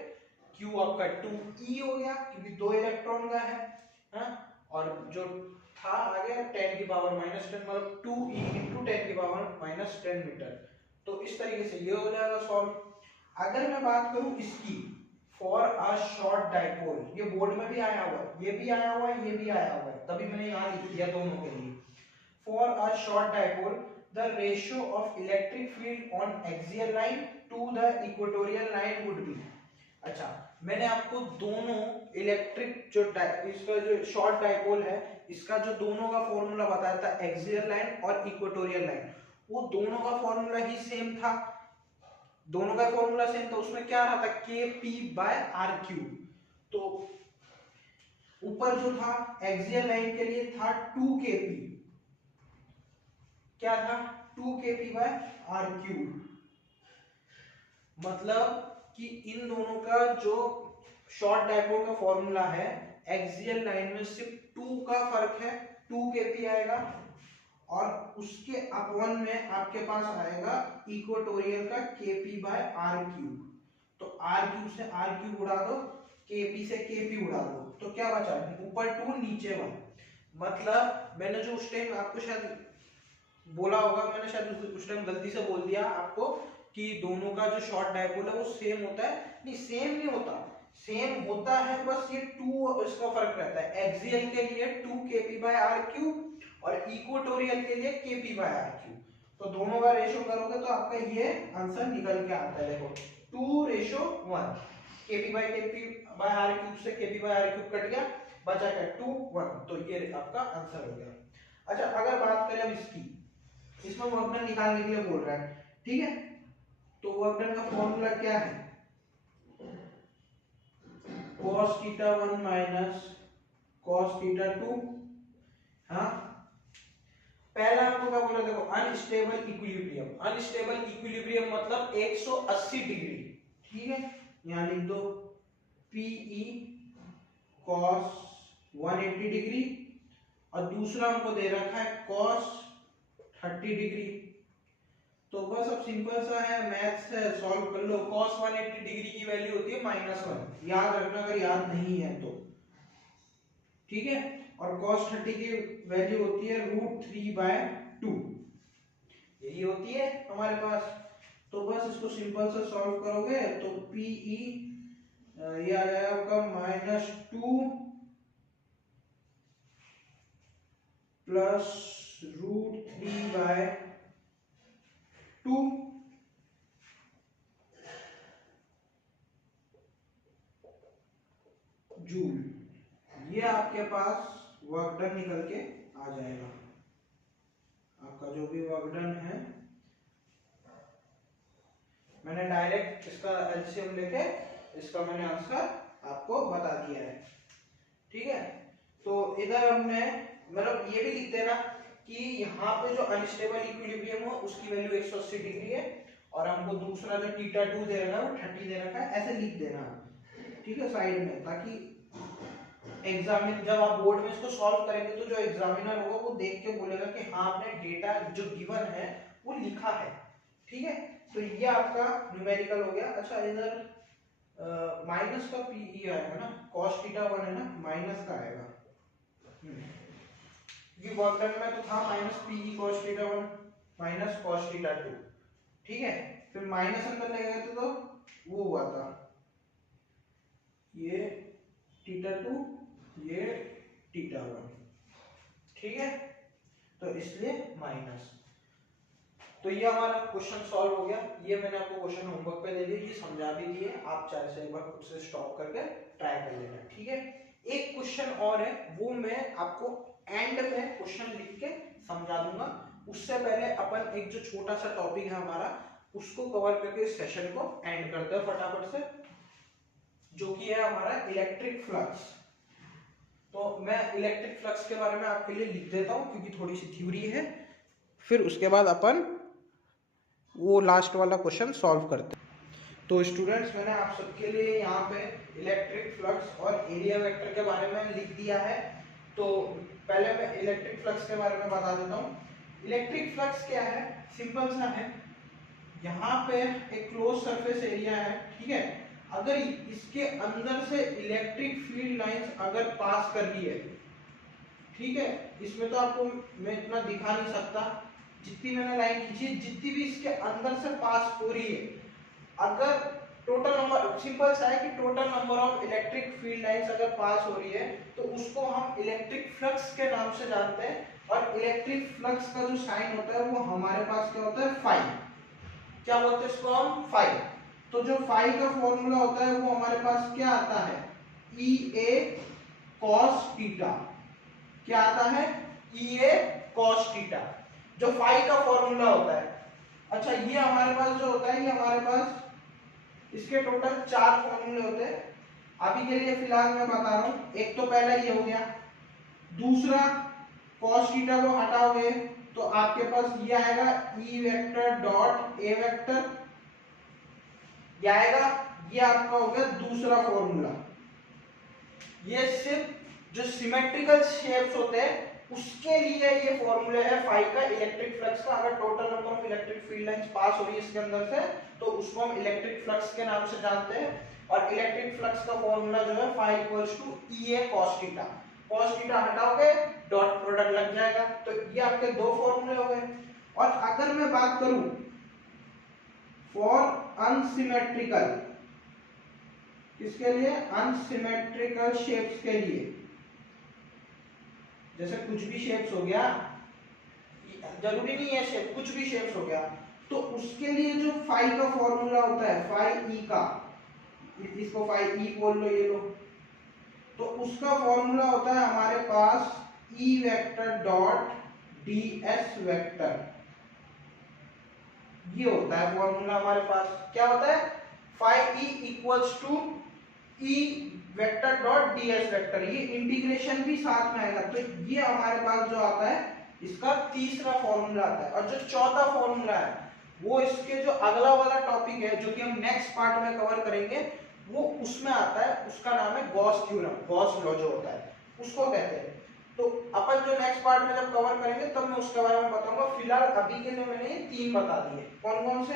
Q आपका 2e हो गया क्योंकि 2 इलेक्ट्रॉन का है, हाँ? और जो था आ गया 10 की पावर -10 मतलब 2e × 10 की पावर -10 मीटर। तो इस तरीके से ये हो जाएगा सॉल्व। अगर मैं बात करूं इसकी फॉर अ शॉर्ट डाइपोल, ये बोर्ड में भी आया हुआ है, ये भी आया हुआ है, ये भी आया हुआ है, तभी मैंने यहाँ लिख दिया दोनों के लिए। For a short dipole the ratio of electric field on axial line to the equatorial line would be. अच्छा, मैंने आपको दोनों इलेक्ट्रिक जो इसका जो शॉर्ट डाइपोल है इसका जो दोनों का फॉर्मूला बताया था, एक्सियल लाइन और इक्वेटोरियल लाइन, वो दोनों का फॉर्मूला ही सेम था, दोनों का फॉर्मूला सेम था, उसमें क्या रहा था, KP/R3। तो ऊपर जो था एक्सियल लाइन के लिए था 2kp, क्या था 2kp/r³। मतलब कि इन दोनों का जो शॉर्ट डायपोल का फॉर्मूला है, एक्सियल लाइन में सिर्फ 2 का फर्क है, 2kp आएगा, और उसके अपवन में आपके पास आएगा इक्वेटोरियल का kp/r³। तो r³ से r³ उड़ा दो, kp से kp उड़ा दो, तो क्या बचा, ऊपर 2 नीचे 1। मतलब मैंने जो उस टाइम आपको शायद बोला होगा, मैंने शायद उस टाइम गलती से बोल दिया आपको कि दोनों का जो शॉर्ट डायपोल है वो सेम होता है, नहीं सेम नहीं होता, सेम होता है, बस ये 2 इसका फर्क रहता है। एक्सियल के लिए 2kp/r³ और इक्वेटोरियल के लिए kp/r³। तो दोनों का रेशो करोगे तो आपका ये आंसर निकल के आता है, देखो 2:1, kp/r³ से kp/r³ कट गया, बचा क्या 2 1, तो ये आपका आंसर हो गया। अच्छा, अगर बात करें अब इसकी, इसमें वर्क डन निकालने के लिए बोल रहा है, ठीक है, तो वर्क डन का फॉर्मूला क्या है, cos θ1 माइनस cos θ2। हाँ, पहला आपको क्या बोला, देखो अनस्टेबल इक्विलिब्रियम, अनस्टेबल इक्विलिब्रियम मतलब 180 डिग्री, ठीक है, यहां लिख दो PE cos 180 डिग्री, और दूसरा हमको दे रखा है cos 30 डिग्री। तो बस अब सिंपल सा है, मैथ्स है, सॉल्व कर लो। cos 180 डिग्री की वैल्यू होती है -1, याद रखना अगर याद नहीं है तो, ठीक है, और cos 30 की वैल्यू होती है √3/2, यही होती है हमारे पास। तो बस इसको सिंपल सा सॉल्व करोगे तो PE ये आ जाएगा आपका -2 प्लस √3/2, जूल। ये आपके पास वर्क डन निकल के आ जाएगा, आपका जो भी वर्क डन है। मैंने डायरेक्ट इसका एलसीएम लेके इसका मैंने आंसर आपको बता दिया है, ठीक है। तो इधर हमने मतलब ये भी लिख देना कि यहाँ पे जो अनस्टेबल इक्विलिब्रियम हो उसकी वैल्यू 180 डिग्री है, और हमको दूसरा जो θ2 दे रखा है वो 30 दे रखा है, ऐसे लिख देना, ठीक है, साइड में, ताकि एग्जामिन जब आप बोर्ड में इसको सॉल्व करेंगे तो जो एग्जामिनर होगा वो देख के बोलेगा कि हाँ आपने डेटा जो गिवन है वो लिखा है, ठीक है। तो ये आपका न्यूमेरिकल हो गया। अच्छा, इधर माइनस का PE आएगा ना, cos θ1 है ना, माइनस का आएगा, ये वर्क डन में तो था -PE cos θ1 माइनस cos θ2, ठीक है, फिर माइनस अंदर ले गए थे तो वो हुआ था ये θ2 ये θ1, ठीक है, तो इसलिए माइनस। तो ये हमारा क्वेश्चन सॉल्व हो गया। ये मैंने आपको क्वेश्चन होमवर्क पे दे दिए, ये समझा भी दिए, आप चाहे से एक बार खुद से स्टॉप करके ट्राई कर लेना, ठीक है। एक क्वेश्चन और है, वो मैं आपको एंड में क्वेश्चन लिख के समझा दूंगा। उससे पहले अपन एक जो छोटा सा टॉपिक है हमारा उसको कवर करके इस सेशन को एंड करते हैं फटाफट से, जो कि है हमारा इलेक्ट्रिक फ्लक्स। तो मैं इलेक्ट्रिक फ्लक्स के बारे में आपके लिए लिख देता हूँ क्योंकि थोड़ी सी थ्योरी है, फिर उसके बाद अपन वो लास्ट वाला क्वेश्चन सॉल्व करते हैं। तो स्टूडेंट्स, मैंने आप सबके लिए यहाँ पे इलेक्ट्रिक फ्लक्स और एरिया वेक्टर के बारे में लिख दिया है। तो पहले मैं इलेक्ट्रिक फ्लक्स के बारे में बता देता हूँ। इलेक्ट्रिक फ्लक्स क्या है, सिंपल सा है, यहाँ पे एक क्लोज सरफेस एरिया है, ठीक है, अगर इसके अंदर से इलेक्ट्रिक फील्ड लाइंस अगर पास कर रही है, ठीक है, इसमें तो आपको मैं इतना दिखा नहीं सकता, जितनी मैंने लाइन खींची है, जितनी भी इसके अंदर से पास हो रही है, अगर टोटल नंबर, सिंपल सा है कि total number of electric field lines अगर पास हो रही है तो उसको हम इलेक्ट्रिक फ्लक्स के नाम से जानते हैं। और इलेक्ट्रिक फ्लक्स का जो साइन होता है वो हमारे पास क्या होता है, फाई, क्या बोलते हैं इसको हम, फाई। तो जो फाई का फॉर्मूला होता है वो हमारे पास क्या आता है, EA cos थीटा, क्या आता है, EA cos थीटा, जो फाई का फॉर्मूला होता है। अच्छा, ये हमारे पास जो होता है, ये हमारे पास इसके टोटल 4 फॉर्मूले होते हैं, अभी के लिए फिलहाल मैं बता रहा हूँ। एक तो पहला ये हो गया, दूसरा cos थीटा को हटाओगे तो आपके पास ये आएगा E vector dot A vector, ये आएगा, ये आपका हो गया दूसरा फॉर्मूला। ये सिर्फ जो सिमेट्रिकल शेप्स होते हैं उसके लिए ये फॉर्मूला है फाई का, इलेक्ट्रिक फ्लक्स का। अगर total number of electric field lines pass हो रही है इसके अंदर से तो उसको हम इलेक्ट्रिक फ्लक्स के नाम से जानते हैं। और इलेक्ट्रिक फ्लक्स का फॉर्मूला जो है phi equals to EA cos theta. cos theta हटाओगे डॉट प्रोडक्ट लग जाएगा। तो ये आपके दो फॉर्मूले हो गए। और अगर मैं बात करूं फॉर अनसिमेट्रिकल, किसके लिए? अनसिमेट्रिकल शेप्स के लिए, जैसे कुछ भी शेप्स हो गया, जरूरी नहीं है शेप, कुछ भी शेप्स हो गया, तो उसके लिए जो फाई का फॉर्मूला होता है फाई ई का, इसको फाई ई बोल लो, ये लो, तो उसका फॉर्मूला होता है हमारे पास E vector dot DS vector. ये होता है फॉर्मूला हमारे पास। क्या होता है? Phi E equals to E vector dot DS vector. ये इंटीग्रेशन भी साथ में आएगा। तो ये हमारे पास जो आता है इसका तीसरा फॉर्मूला आता है। और जो चौथा फॉर्मूला है वो इसके जो अगला वाला टॉपिक है जो कि हम नेक्स्ट पार्ट में कवर करेंगे वो उसमें आता है, उसका नाम है गॉस थ्योरम, गॉस लॉ जो होता है उसको कहते हैं। तो अपन जो नेक्स्ट पार्ट में जब कवर करेंगे तब मैं उसके बारे में बताऊंगा। फिलहाल अभी के लिए मैंने ये तीन बता दिए। कौन कौन से?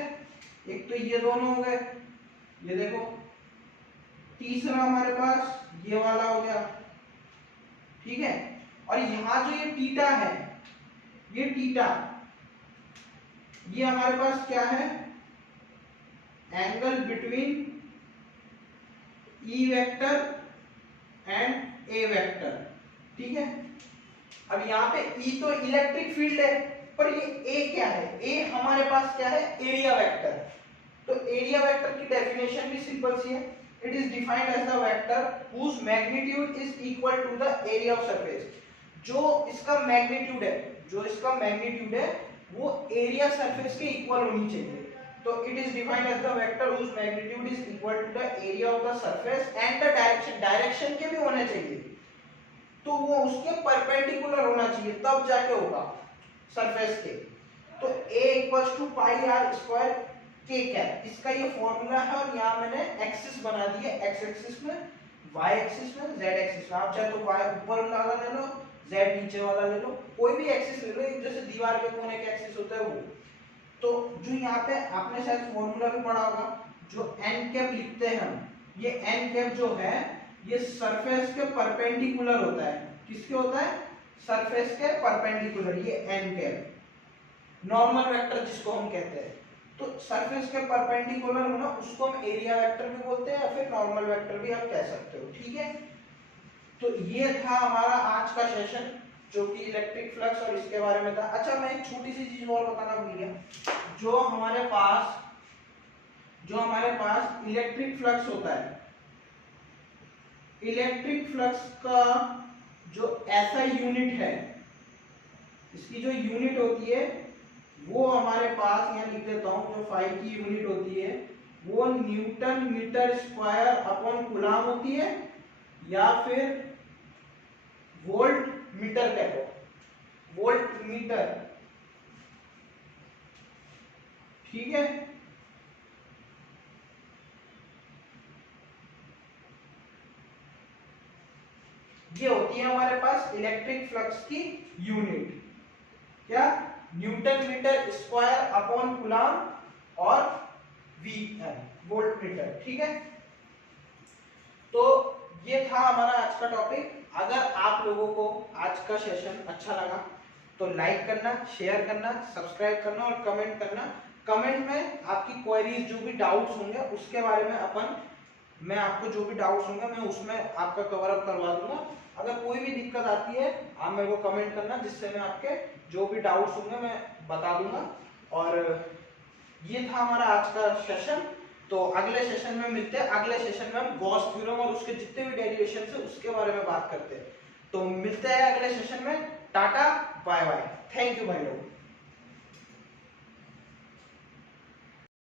एक तो ये दोनों हो गए, ये देखो। तीसरा हमारे पास ये वाला हो गया, ठीक है। और यहाँ जो ये थीटा है, ये थीटा, ये हमारे पास क्या है? Angle between E vector and A vector, ठीक है। अब यहाँ पे E तो इलेक्ट्रिक फील्ड है, पर ये A क्या है? A हमारे पास क्या है? Area vector. तो एरिया वेक्टर की डेफिनेशन भी सिंपल सी है। It is defined as the vector whose magnitude is equal to the area of surface. जो इसका मैग्नीट्यूड है, जो इसका मैग्नीट्यूड है वो एरिया सरफेस के इक्वल होनी चाहिए। तो it is defined as the vector whose magnitude is equal to the area of the surface and the direction, direction के भी होने चाहिए, तो वो उसके परपेंडिकुलर होना चाहिए तब जाके होगा सरफेस के। तो a equals to pi r square k cap, इसका ये फॉर्मूला है। और यहाँ मैंने एक्सिस बना दी है, x एक्सिस में, y एक्सिस में, z एक्सिस में। आप चाहे तो y ऊपर वाला ले लो, z नीचे वाला ले लो, कोई भी एक्सिस ले लो, जैसे दीवार के कोने के एक्सिस होता है वो। तो जो यहाँ पे आपने शायद फॉर्मूला भी पढ़ा होगा, जो n कैप लिखते हैं हम, ये n कैप जो है ये सरफेस के परपेंडिकुलर होता है। किसके होता है? सरफेस के परपेंडिकुलर, ये n कैप नॉर्मल वेक्टर जिसको हम कहते हैं। तो सरफेस के परपेंडिकुलर होना उसको हम एरिया वेक्टर भी बोलते हैं या फिर नॉर्मल वेक्टर भी आप कह सकते हो, ठीक है। तो ये था हमारा आज का सेशन जो कि इलेक्ट्रिक फ्लक्स और इसके बारे में था। अच्छा, मैं एक छोटी सी चीज और बताना भूल गया। जो हमारे पास इलेक्ट्रिक फ्लक्स होता है, इलेक्ट्रिक फ्लक्स का जो SI यूनिट है, इसकी जो यूनिट होती है वो हमारे पास, यहाँ लिख देता हूं, जो फाई की यूनिट होती है वो newton metre square upon coulomb होती है या फिर वोल्ट मीटर कहो, वोल्ट मीटर, ठीक है। ये होती है हमारे पास इलेक्ट्रिक फ्लक्स की यूनिट, क्या? Newton metre square upon coulomb और VN, वोल्ट मीटर, ठीक है। तो ये था हमारा आज का टॉपिक। अगर आप लोगों को आज का सेशन अच्छा लगा तो लाइक करना, शेयर करना, सब्सक्राइब करना और कमेंट करना। कमेंट में आपकी क्वेरीज जो भी डाउट्स होंगे उसके बारे में मैं आपको जो भी डाउट्स होंगे मैं उसमें आपका कवर अप करवा दूंगा। अगर कोई भी दिक्कत आती है आप मेरे को कमेंट करना, जिससे मैं आपके जो भी डाउट्स होंगे मैं बता दूंगा। और ये था हमारा आज का सेशन। तो अगले सेशन में मिलते हैं। अगले सेशन में हम गॉस थ्योरम और उसके जितने भी डेरिवेशन है उसके बारे में बात करते हैं। तो मिलते हैं अगले सेशन में। Tata, bye bye, thank you भाई लोग।